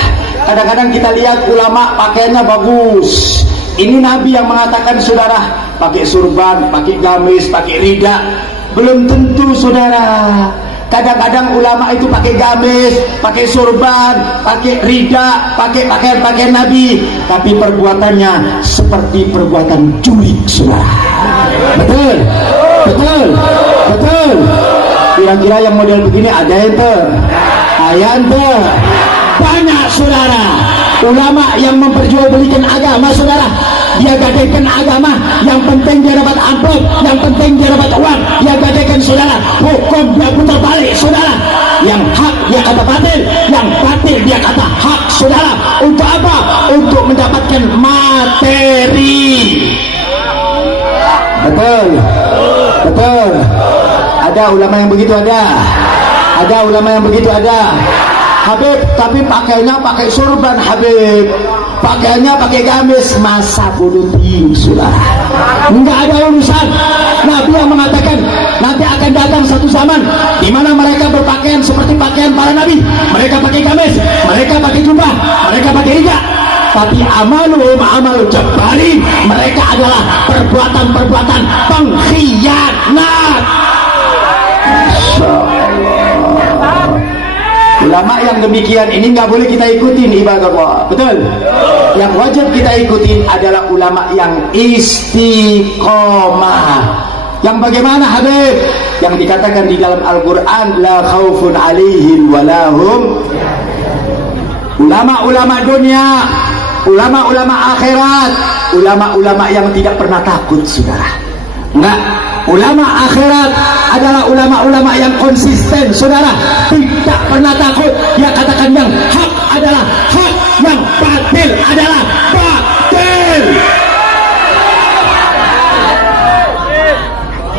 Kadang-kadang kita lihat ulama pakaiannya bagus. Ini Nabi yang mengatakan, saudara, pakai surban, pakai gamis, pakai rida. Belum tentu, saudara. Kadang-kadang ulama itu pakai gamis, pakai surban, pakai rida, pakai pakaian-pakaian Nabi, tapi perbuatannya seperti perbuatan jurik, saudara. Betul, betul, betul. Kira-kira yang model begini ada ente, ente. Banyak, saudara. Ulama yang memperjualbelikan agama, saudara. Dia gadaikan agama, yang penting dia dapat amplop, yang penting dia dapat uang, dia gadaikan, saudara. Hukum dia putar balik, saudara. Yang hak dia kata batil, yang batil dia kata hak, saudara. Untuk apa? Untuk mendapatkan materi. Betul, betul. Ada ulama yang begitu, ada ulama yang begitu, ada. Habib, tapi pakainya pakai surban, Habib. Pakaiannya pakai gamis, masa bodoh tinggi, saudara. Enggak ada urusan. Nabi yang mengatakan nanti akan datang satu zaman di mana mereka berpakaian seperti pakaian para nabi. Mereka pakai gamis, mereka pakai jubah, mereka pakai hijab. Tapi amaluhum amal jabbari, mereka adalah perbuatan-perbuatan pengkhianat. Masya Allah. Ulama yang demikian ini nggak boleh kita ikutin, ibadah Allah. Betul. Yang wajib kita ikutin adalah ulama yang istiqomah. Yang bagaimana, Habib? Yang dikatakan di dalam Al-Quran, la khaufun alaihim walahum. Ulama-ulama dunia, ulama-ulama akhirat, ulama-ulama yang tidak pernah takut, saudara. Enggak. Ulama akhirat adalah ulama-ulama yang konsisten, saudara. Tidak pernah takut. Dia katakan yang hak adalah hak, yang batil adalah batil.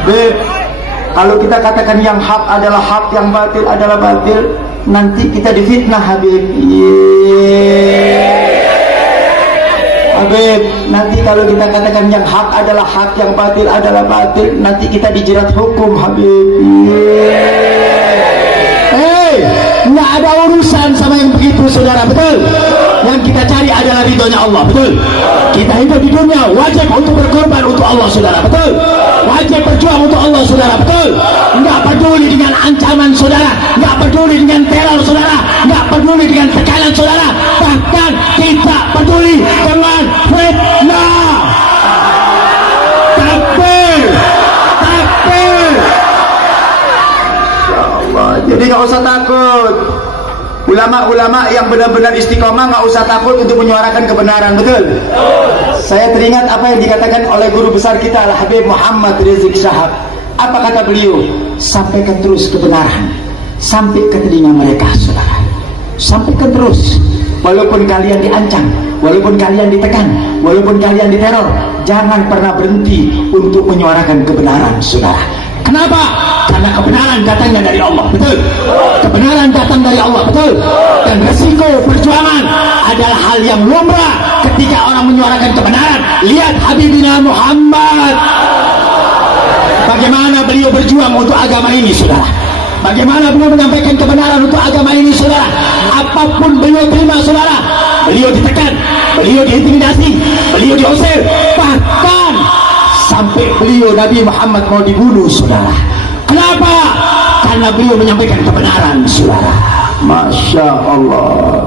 Beb, kalau kita katakan yang hak adalah hak, yang batil adalah batil, nanti kita difitnah, Habib. Habib, nanti kalau kita katakan yang hak adalah hak, yang batil adalah batil, nanti kita dijerat hukum, Habib. Nggak ada urusan sama yang begitu, saudara. Betul. Yang kita cari adalah ridhonya Allah. Betul. Kita hidup di dunia wajib untuk berkorban untuk Allah, saudara. Betul. wajib berjuang untuk Allah saudara, betul? Nggak peduli dengan ancaman saudara, nggak peduli dengan teror saudara, nggak peduli dengan tekanan saudara, bahkan tidak peduli dengan fitnah. Takbir, takbir. Ya Allah, jadi nggak usah takut. Ulama-ulama yang benar-benar istiqomah nggak usah takut untuk menyuarakan kebenaran, betul? Saya teringat apa yang dikatakan oleh guru besar kita Al-Habib Muhammad Rizik Syahab. Apa kata beliau? Sampaikan terus kebenaran sampai ke telinga mereka, saudara. Sampaikan terus, walaupun kalian diancam, walaupun kalian ditekan, walaupun kalian diteror, jangan pernah berhenti untuk menyuarakan kebenaran, saudara. Kenapa? Karena kebenaran datangnya dari Allah, betul? Kebenaran datang dari Allah, betul? Dan resiko perjuangan adalah hal yang lumrah ketika orang menyuarakan kebenaran. Lihat Habibina Muhammad, bagaimana beliau berjuang untuk agama ini, saudara. Bagaimana beliau menyampaikan kebenaran untuk agama ini, saudara. Apapun beliau terima, saudara. Beliau ditekan, beliau diintimidasi, beliau diusir, bahkan sampai beliau Nabi Muhammad mau dibunuh, saudara. Kenapa? Karena beliau menyampaikan kebenaran, saudara. Masya Allah.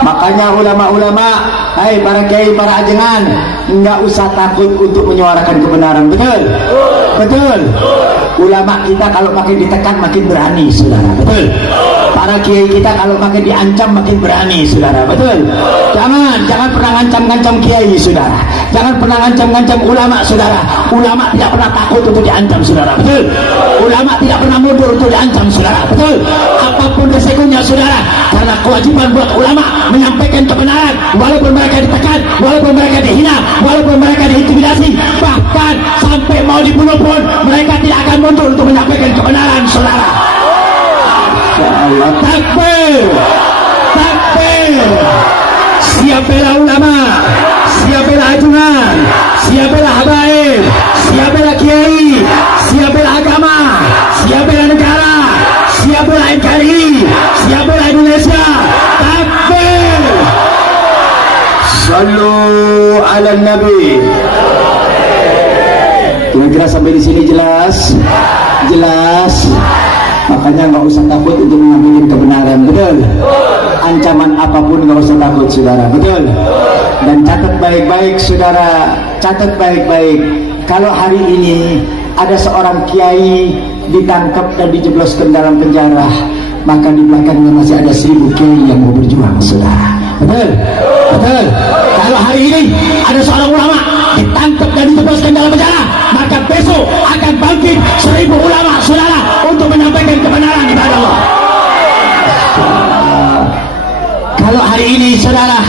Makanya ulama-ulama, hai para kiai, para ajengan, nggak usah takut untuk menyuarakan kebenaran, betul? Betul. Ulama kita kalau makin ditekan makin berani, saudara, betul? Para kiai kita kalau makin diancam makin berani, saudara, betul? Jangan pernah ngancam-ngancam kiai, saudara. Jangan pernah ngancam-ngancam ulama, saudara. Ulama tidak pernah takut untuk diancam, saudara, betul? Ulama tidak pernah mundur untuk diancam, saudara, betul? Apapun resikonya, saudara, karena kewajiban buat ulama menyampaikan kebenaran, walaupun mereka ditekan, walaupun mereka dihina, walaupun mereka diintimidasi, bahkan sampai mau dibunuh pun mereka tidak akan mundur untuk menyampaikan kebenaran, saudara. Ya Allah, takbir, takbir. Siap bela ulama, siap bela ajunan, siap bela habaib, siap bela kiai, siap bela agama, siap bela negara, siap bela NKRI, siap bela Indonesia. Takbir. Sallu ala Nabi. Kira-kira sampai di sini jelas? Jelas. Makanya nggak usah takut untuk mengambil kebenaran, betul? Ancaman apapun nggak usah takut, saudara, betul? Dan catat baik-baik, saudara, catat baik-baik. Kalau hari ini ada seorang kiai ditangkap dan dijebloskan dalam penjara, maka di belakangnya masih ada 1000 kiai yang mau berjuang, saudara, betul? Betul. Kalau hari ini ada seorang ulama ditangkap dan dijebloskan dalam penjara, maka besok akan bangkit 1000 ulama, saudara, untuk menyampaikan kebenaran kepada Allah. Kalau hari ini, saudara,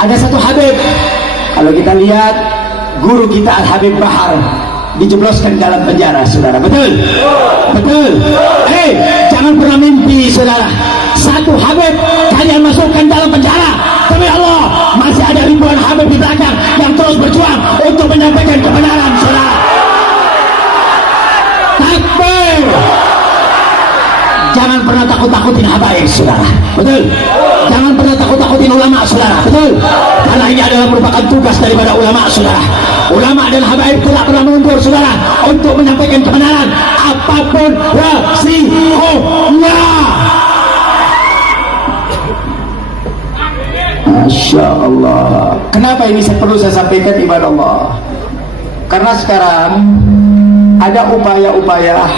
ada satu Habib, kalau kita lihat guru kita Al-Habib Bahar dijebloskan dalam penjara, saudara, betul? Betul. Jangan pernah mimpi, saudara, satu Habib kalian masukkan dalam penjara. Demi Allah, masih ada ribuan Habib di belakang yang terus berjuang untuk menyampaikan kebenaran, saudara. Takbir. Jangan pernah takut-takutin habaib, saudara, betul? Jangan pernah takut-takutin ulama, saudara, betul? Karena ini adalah merupakan tugas daripada ulama, saudara. Ulama dan habaib tidak pernah mundur, saudara, untuk menyampaikan kebenaran apapun resikonya. Masya Allah. Kenapa ini perlu saya sampaikan, ibadah Allah? Karena sekarang ada upaya-upaya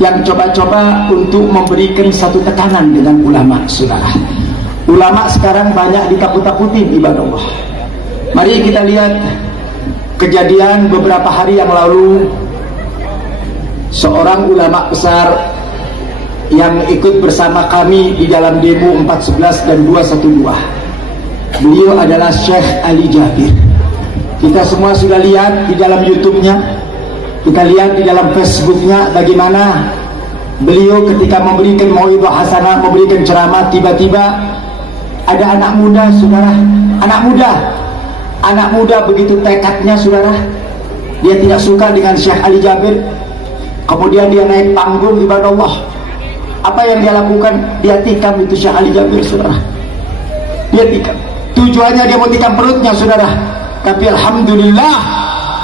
yang coba-coba untuk memberikan satu tekanan dengan ulama, saudara. Ulama sekarang banyak ditakut-takutin, ibadah Allah. Mari kita lihat kejadian beberapa hari yang lalu. Seorang ulama besar yang ikut bersama kami di dalam demo 411 dan 212. Beliau adalah Syekh Ali Jabir. Kita semua sudah lihat di dalam YouTube-nya, kita lihat di dalam Facebook-nya bagaimana beliau ketika memberikan mau'izah hasanah, memberikan ceramah, tiba-tiba ada anak muda, saudara, anak muda begitu tekadnya, saudara. Dia tidak suka dengan Syekh Ali Jabir. Kemudian dia naik panggung, ibadah Allah. Apa yang dia lakukan? Dia tikam itu Syekh Ali Jabir, saudara. Dia tikam. Tujuannya dia mau tikam perutnya, saudara. Tapi alhamdulillah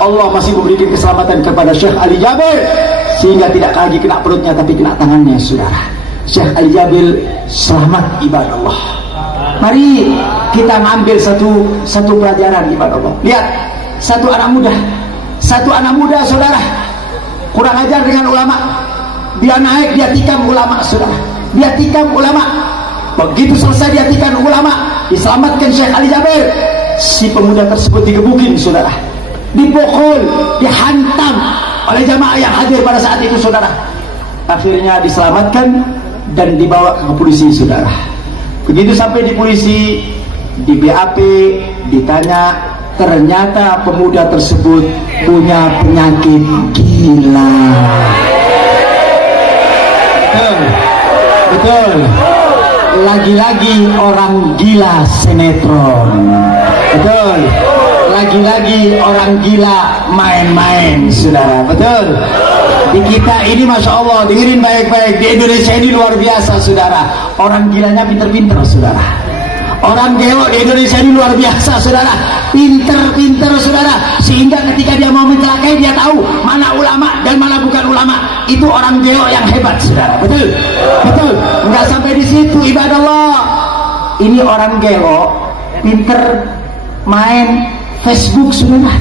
Allah masih memberikan keselamatan kepada Syekh Ali Jabir, sehingga tidak lagi kena perutnya tapi kena tangannya, saudara. Syekh Ali Jabir selamat, ibadah Allah. Mari kita ngambil satu pelajaran, ibadah Allah. Lihat, satu anak muda saudara, kurang ajar dengan ulama. Dia naik, dia tikam ulama, saudara. Dia tikam ulama. Begitu selesai dia tikam ulama, diselamatkan Syekh Ali Jabir, si pemuda tersebut digebukin, saudara, dipukul, dihantam oleh jamaah yang hadir pada saat itu, saudara. Akhirnya diselamatkan dan dibawa ke polisi, saudara. Begitu sampai di polisi, di BAP, ditanya, ternyata pemuda tersebut punya penyakit gila. Betul. Lagi-lagi orang gila sinetron. Betul. Lagi-lagi orang gila main-main, saudara. Betul. Di kita ini, masya Allah, dengerin baik-baik, di Indonesia ini luar biasa, saudara. Orang gilanya pinter-pinter, saudara. Orang gelok di Indonesia ini luar biasa, saudara. Pinter-pinter, saudara. Sehingga ketika dia mau mencelakai, dia tahu mana ulama dan mana bukan ulama. Itu orang gelok yang hebat, saudara. Betul. Betul. Enggak sampai di situ, ibadah Allah. Ini orang gelok pinter main Facebook, saudara.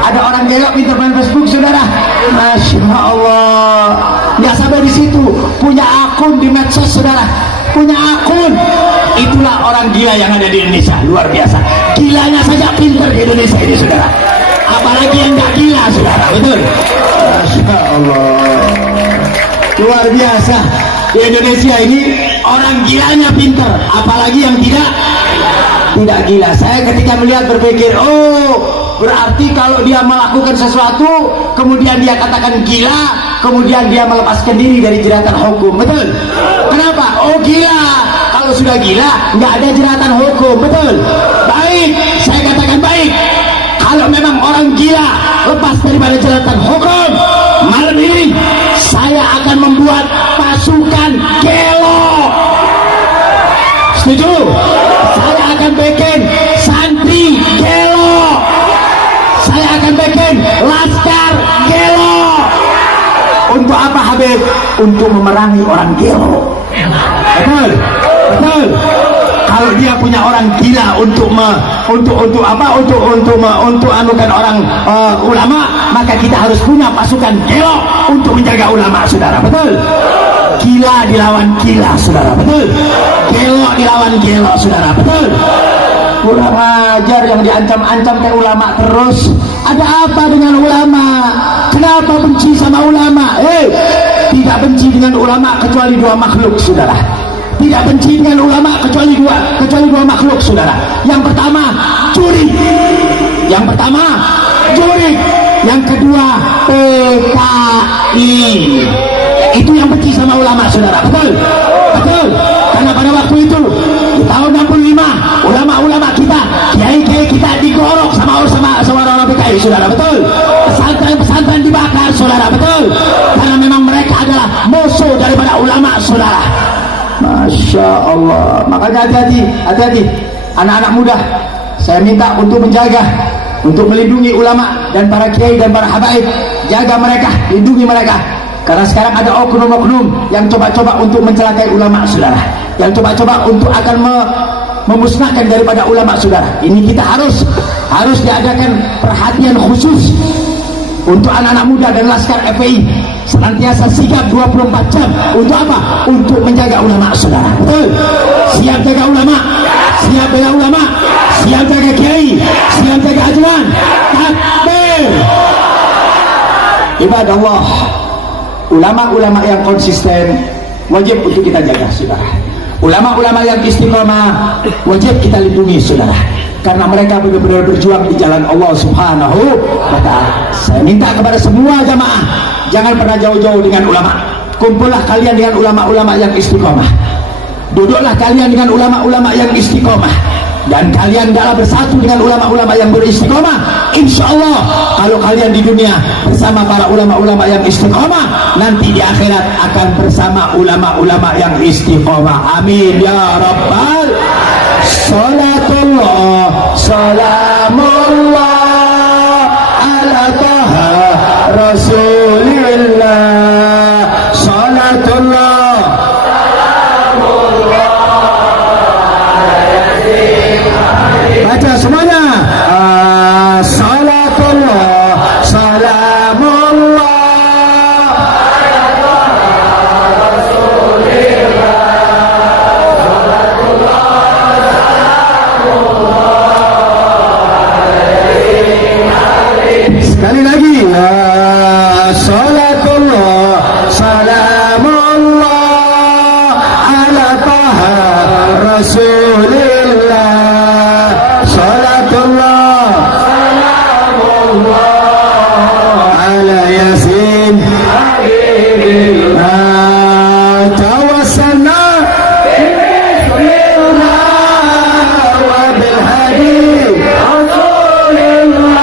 Ada orang gelok pinter main Facebook, saudara. Masya Allah. Nggak sampai di situ, punya akun di medsos, saudara. Punya akun. Itulah orang gila yang ada di Indonesia, luar biasa. Gilanya saja pinter di Indonesia ini, saudara. Apalagi yang nggak gila, saudara. Betul. Masya Allah. Luar biasa. Di Indonesia ini orang gilanya pinter, apalagi yang tidak gila. Saya ketika melihat berpikir, oh, berarti kalau dia melakukan sesuatu kemudian dia katakan gila, kemudian dia melepaskan diri dari jeratan hukum. Betul. Kenapa? Oh, gila. Kalau sudah gila nggak ada jeratan hukum. Betul. Baik, saya katakan baik. Kalau memang orang gila lepas daripada jeratan hukum, malam ini saya akan membuat pasukan gelo. Setuju? Saya akan bikin santri gelo. Saya akan bikin laskar gelo. Untuk apa, Habib? Untuk memerangi orang gelo. Betul? Betul. Kalau dia punya orang gila untuk anukan orang ulama, maka kita harus punya pasukan gelo untuk menjaga ulama, saudara. Betul? Gila dilawan gila, saudara. Betul? Gelo dilawan gelo, saudara. Betul? Kurang ajar yang diancam-ancam ke ulama terus. Ada apa dengan ulama? Kenapa benci sama ulama? Tidak benci dengan ulama kecuali dua makhluk, saudara. Tidak benci dengan ulama kecuali dua makhluk, saudara. Yang pertama curi, yang kedua PKI. Itu yang benci sama ulama, saudara. Betul? Betul. Karena pada waktu itu di tahun 65 ulama-ulama kita, kiai-kiai kita digorok sama orang PKI, saudara. Betul? Pesantren dibakar, saudara. Betul? Karena memang mereka adalah musuh daripada ulama, saudara. Masya Allah. Makanya hati-hati anak-anak muda. Saya minta untuk menjaga, untuk melindungi ulama dan para kiai dan para habaib. Jaga mereka, lindungi mereka. Karena sekarang ada oknum-oknum yang coba-coba untuk mencelakai ulama, saudara. Yang coba-coba untuk akan memusnahkan daripada ulama, saudara. Ini kita harus diadakan perhatian khusus untuk anak-anak muda dan laskar FPI. Senantiasa sigap 24 jam. Untuk apa? Untuk menjaga ulama, saudara. Betul? Siap jaga ulama, siap jaga ulama, siap jaga kiai, siap jaga ajuan. Takbir. Ibadah Allah. Ulama-ulama yang konsisten wajib untuk kita jaga, saudara. Ulama-ulama yang istiqomah wajib kita lindungi, saudara. Karena mereka benar-benar berjuang di jalan Allah Subhanahu wa ta'ala. Saya minta kepada semua jamaah, jangan pernah jauh-jauh dengan ulama. Kumpullah kalian dengan ulama-ulama yang istiqomah. Duduklah kalian dengan ulama-ulama yang istiqomah. Dan kalian adalah bersatu dengan ulama-ulama yang beristiqomah. Insya Allah kalau kalian di dunia bersama para ulama-ulama yang istiqomah, nanti di akhirat akan bersama ulama-ulama yang istiqomah. Amin ya rabbal. Salatullah salamullah ala Rasulillah. Salatullah, baca semuanya. Salatullah, salamullah. Sekali lagi. Salatullah, salamullah ala taha Rasulillah. Salatullah, salamullah ala Yasin habibillah. Tawassalna bismillah wa bil hadi Rasulillah.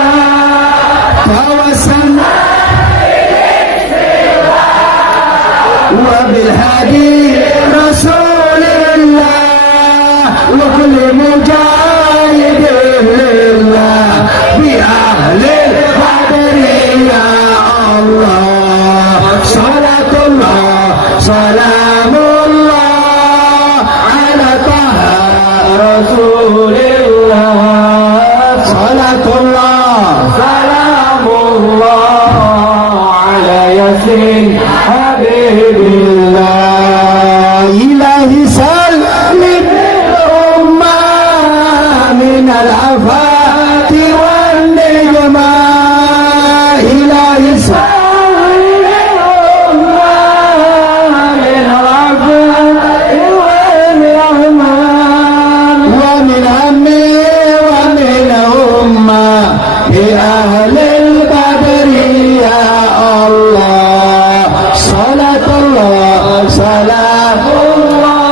Tawassalna wa bil hadi Rasulillah wa kulli mujahidin lillah bi ahli badri ya Allah. Salatullah, salamullah ala taha Rasulillah. Salatullah, salamullah ala Yasin habibillah. Ilahi salim ummah min al-afati wal nijmah. Ilahi salim ummah min al-afati wal nijmah. Wa min hammi wa min ummah bi ahli al-badri ya Allah. Salatullah, salamullah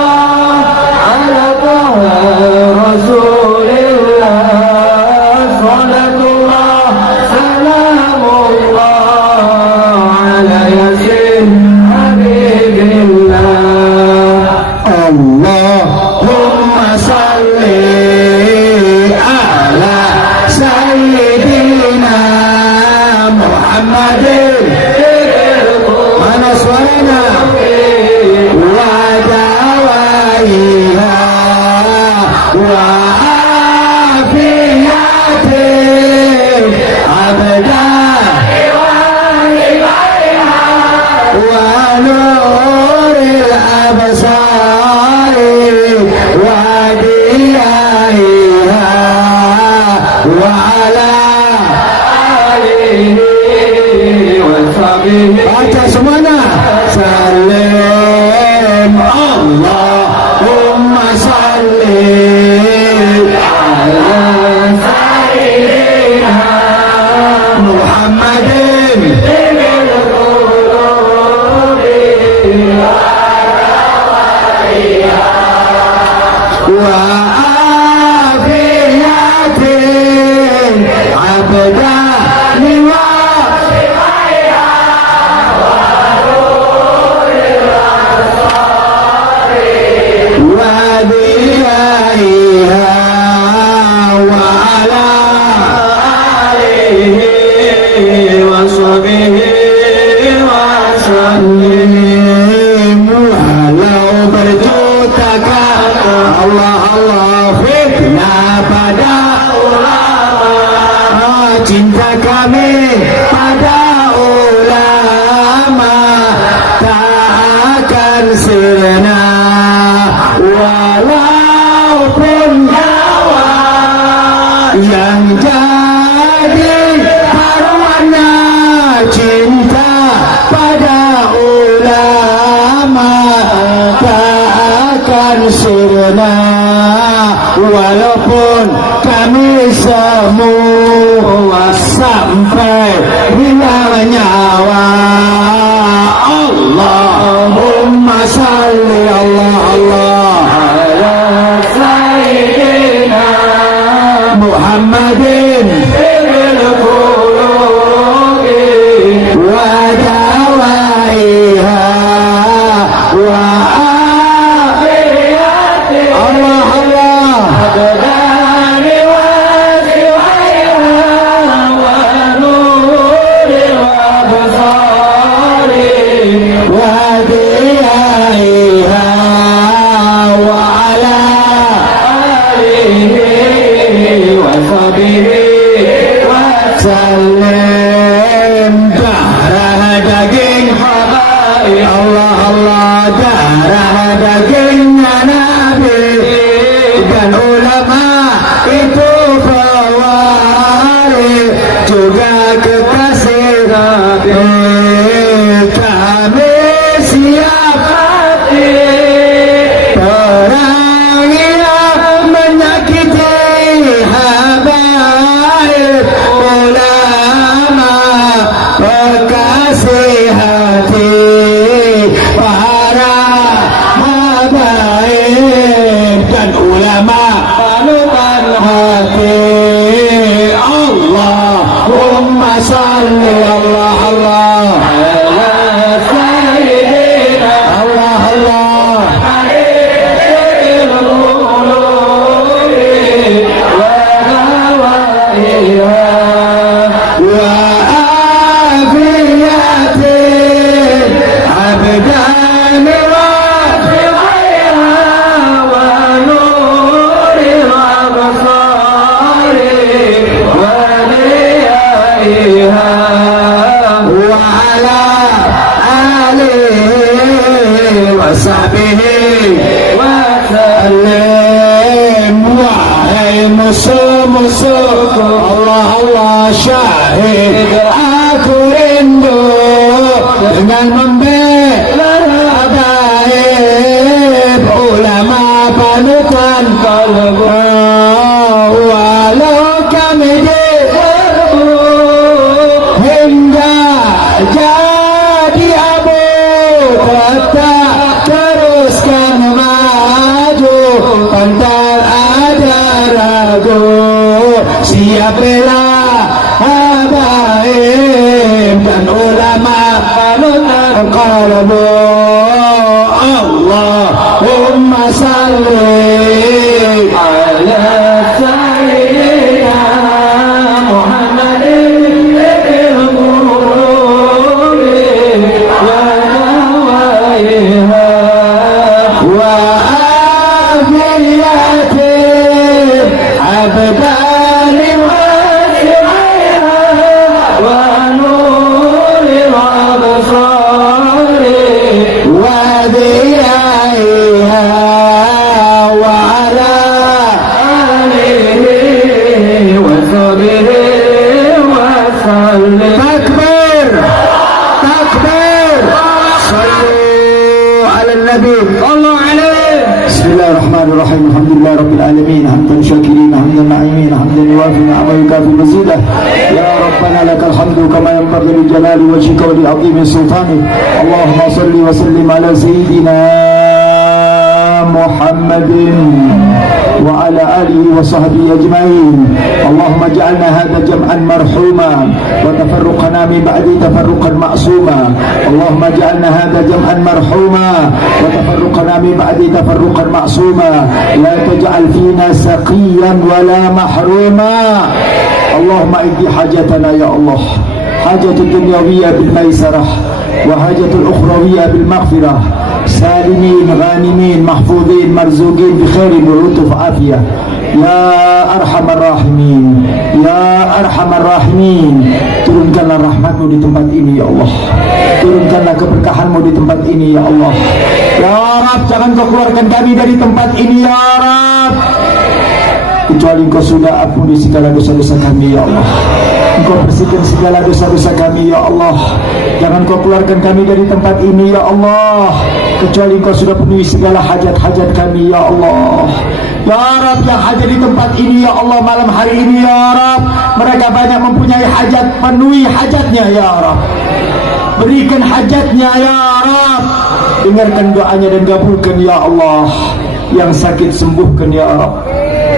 ala taha Rasulillah. Salatullah, salamullah ala Yasin habibillah. Allahumma salli ala sayyidina Muhammadin. Mana suaranya? Wa dawaiha wa afiyatin abda wa nuril absari wa diyaiha wa ala alihi wa sahbihi. Baca semuanya. Salim Allahumma salli ala sayyidina Muhammadin wa afiyatin abda liwa وديائها وعلى آله وصحبه وسلم. Walau berjuta kata Allah Allah fitnah pada ulama, cinta kami pada ulama tak akan sirna. Walaupun nyawa yang jadi taruhannya, cinta pada ulama tak akan sirna. Walaupun kami semua sampai hilang nyawa. Allahumma salli Allah Allah ala sayyidina Muhammadin bil qulubi wa dawaiha wa afiyati Allah Allah abdani wa siwaiha wa nuril kami siap mati perang yang menyakiti habaib ulama berkasih hati para habaib dan ulama panutan hati. Allahumma salli Allah Allah ala sayyidina Allah Allah musuh-musuhku Allah Allah syahid aku rindu dengan membela habaib ulama panutan kalbu walau kami hingga jadi abu tetap teruskan maju pantas ada ragu siap bela habaib dan ulama panutan qalbu Allahumma salli ala sayyidina Muhammadin wa nawaiha wa afiyati abdani Bismillahirrahmanirrahim. Alhamdulillah rabbil alamin hamdan syakirin hamdan na'imin hamdan yuwafi ni'amahu yukafi mazidah ya rabbana lakal hamdu kama yanbaghi li jalali wajhika wa li 'azimi sultanik Allahumma salli wa sallim ala sayyidina Muhammadin wa ala alihi wa sahbihi ajma'in Allahumma ij'alna hadha jam'an marhuma wa tafarruqana min ba'di tafarruqan ma'suma Allahumma ij'alna hadha jam'an marhuma wa tafarruqana min ba'di tafarruqan ma'suma la taj'al fina saqiyan wa la mahruma Allahumma iddi hajatana ya Allah hajatul dunyawiyya bil maisarah wa hajatul ukhrawiyya bil maghfirah salimin ghanimin mahfudin marzuqin bi khairin wa lutuf afiyah ya arhamar rahimin ya arhamar rahimin turunkanlah rahmatmu di tempat ini ya Allah turunkanlah keberkahanmu di tempat ini ya Allah ya Rabb jangan kau keluarkan kami dari tempat ini ya Rabb kecuali engkau sudah ampuni segala dosa-dosa kami ya Allah engkau bersihkan segala dosa-dosa kami ya Allah jangan kau keluarkan kami dari tempat ini ya Allah kecuali engkau sudah penuhi segala hajat-hajat kami ya Allah ya Rabb yang hadir di tempat ini ya Allah malam hari ini ya Rabb mereka banyak mempunyai hajat penuhi hajatnya ya Rabb berikan hajatnya ya Rabb dengarkan doanya dan kabulkan ya Allah yang sakit sembuhkan ya Rabb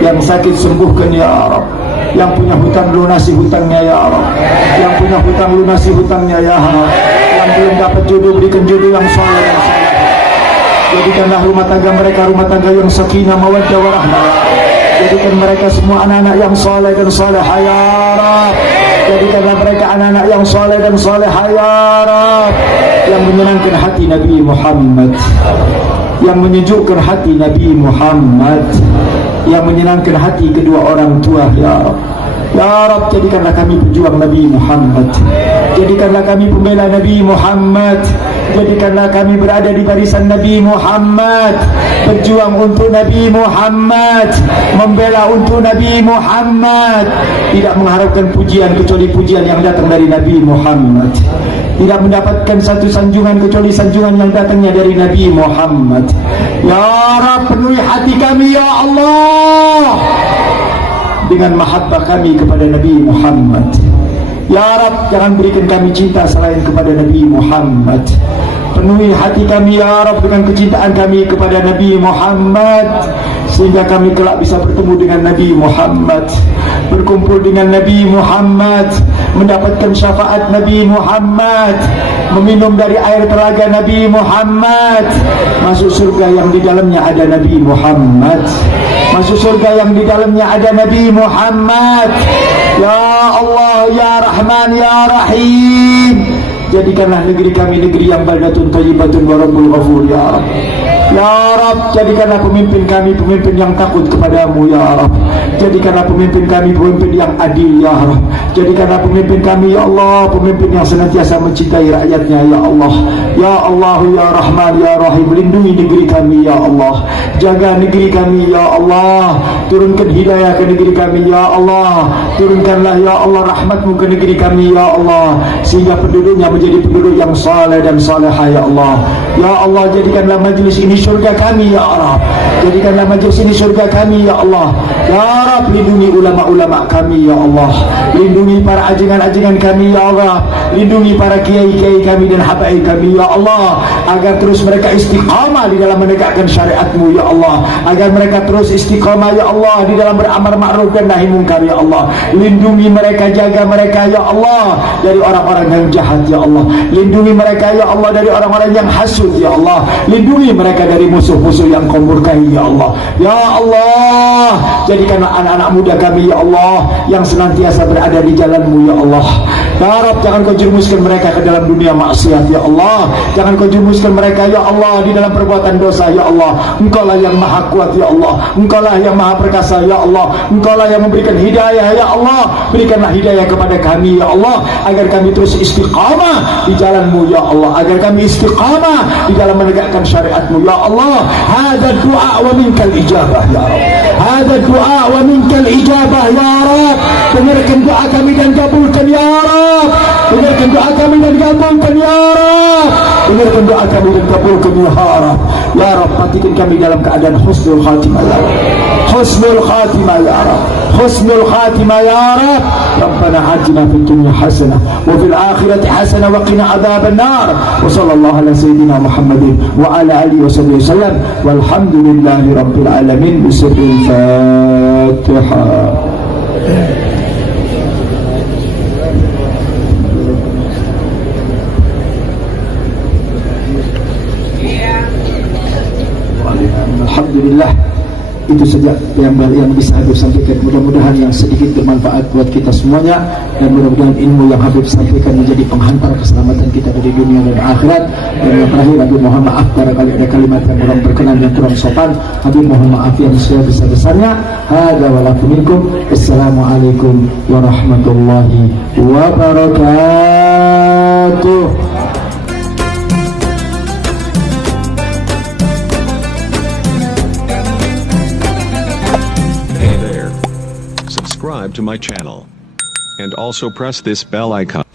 yang sakit sembuhkan ya Rabb yang punya hutang lunasi hutangnya ya Rabb yang punya hutang lunasi hutangnya ya Rabb yang belum dapat jodoh berikan jodoh yang saleh yang saleh jadikanlah rumah tangga mereka rumah tangga yang sakinah mawaddah warahmah jadikan mereka semua anak-anak yang saleh dan salehah ya Rabb jadikanlah mereka anak-anak yang saleh dan salehah ya Rabb yang menyenangkan hati Nabi Muhammad yang menyejukkan hati Nabi Muhammad yang menyenangkan hati kedua orang tua ya Rabb ya Rabb jadikanlah kami pejuang Nabi Muhammad jadikanlah kami pembela Nabi Muhammad jadikanlah kami berada di barisan Nabi Muhammad berjuang untuk Nabi Muhammad membela untuk Nabi Muhammad tidak mengharapkan pujian kecuali pujian yang datang dari Nabi Muhammad tidak mendapatkan satu sanjungan kecuali sanjungan yang datangnya dari Nabi Muhammad. Ya Rabb, penuhi hati kami ya Allah dengan mahabbah kami kepada Nabi Muhammad. Ya Rabb, jangan berikan kami cinta selain kepada Nabi Muhammad. Penuhi hati kami ya Rabb dengan kecintaan kami kepada Nabi Muhammad, sehingga kami kelak bisa bertemu dengan Nabi Muhammad, berkumpul dengan Nabi Muhammad, mendapatkan syafaat Nabi Muhammad, meminum dari air telaga Nabi Muhammad, masuk surga yang di dalamnya ada Nabi Muhammad, masuk surga yang di dalamnya ada Nabi Muhammad. Ya Allah, ya Rahman, ya Rahim, jadikanlah negeri kami negeri yang baldatun thayyibatun wa rabbul ghafur ya Rabb. Ya Rabb, jadikanlah pemimpin kami pemimpin yang takut kepadamu ya Rabb. Jadikanlah pemimpin kami pemimpin yang adil ya Rabb. Jadikanlah pemimpin kami ya Allah pemimpin yang senantiasa mencintai rakyatnya ya Allah. Ya Allah, ya Rahman, ya Rahim, lindungi negeri kami ya Allah. Jaga negeri kami ya Allah. Turunkan hidayah ke negeri kami ya Allah. Turunkanlah ya Allah rahmatmu ke negeri kami ya Allah, sehingga penduduknya menjadi penduduk yang saleh dan salehah ya Allah. Ya Allah, jadikanlah majlis ini surga kami ya Allah. Jadikanlah majlis ini surga kami ya Allah. Ya Rabb, lindungi ulama-ulama kami ya Allah. Lindungi para ajengan-ajengan kami ya Allah. Lindungi para kiai-kiai kami dan habaib kami ya Allah, agar terus mereka istiqamah di dalam menegakkan syariatmu ya Allah. Agar mereka terus istiqamah ya Allah di dalam beramar ma'ruf dan nahi munkar ya Allah. Lindungi mereka, jaga mereka ya Allah dari orang-orang yang jahat ya Allah. Lindungi mereka ya Allah dari orang-orang yang hasud ya Allah. Lindungi mereka dari musuh-musuh yang kau murkai ya Allah. Ya Allah, jadikanlah anak-anak muda kami ya Allah yang senantiasa berada di jalanmu ya Allah. Ya Rabb, jangan kau jerumuskan mereka ke dalam dunia maksiat ya Allah. Jangan kau jerumuskan mereka ya Allah di dalam perbuatan dosa ya Allah. Engkau lah yang maha kuat ya Allah. Engkau lah yang maha perkasa ya Allah. Engkau lah yang memberikan hidayah ya Allah. Berikanlah hidayah kepada kami ya Allah, agar kami terus istiqamah di jalanmu ya Allah. Agar kami istiqamah di dalam menegakkan syariatmu ya Allah. Hadza du'a wa minkal ijabah ya Rabb. Hadza du'a wa minkal ijabah ya Rabb. Dengarkan doa kami dan kabulkan ya Rabb. Dengarkan doa kami dan kabulkan ya Rabb. Dengarkan doa kami dan kabulkan ya Rabb. Ya Rabb, matikan kami dalam keadaan husnul khatimah ya Rabb. Husnul khatimah ya Rabb. Husnul khatimah ya Rabb. Rabbana atina fid dunya hasanah wa fil akhirati hasanah wa qina adzaban nar. Wa sallallahu ala sayyidina Muhammadin wa ala alihi washabbihi wasallam. Walhamdulillahi rabbil alamin. Bismillahil Fatihah. Alhamdulillah, itu saja yang bisa Habib sampaikan. Mudah-mudahan yang sedikit bermanfaat buat kita semuanya, dan mudah-mudahan ilmu yang Habib sampaikan menjadi penghantar keselamatan kita dari dunia dan akhirat. Dan yang terakhir, Habib mohon maaf barangkali ada kalimat yang kurang berkenan dan kurang sopan. Habib mohon maaf yang sebesar-besarnya. Hadza wa lakum minkum. Assalamualaikum warahmatullahi wabarakatuh. Subscribe to my channel and also press this bell icon.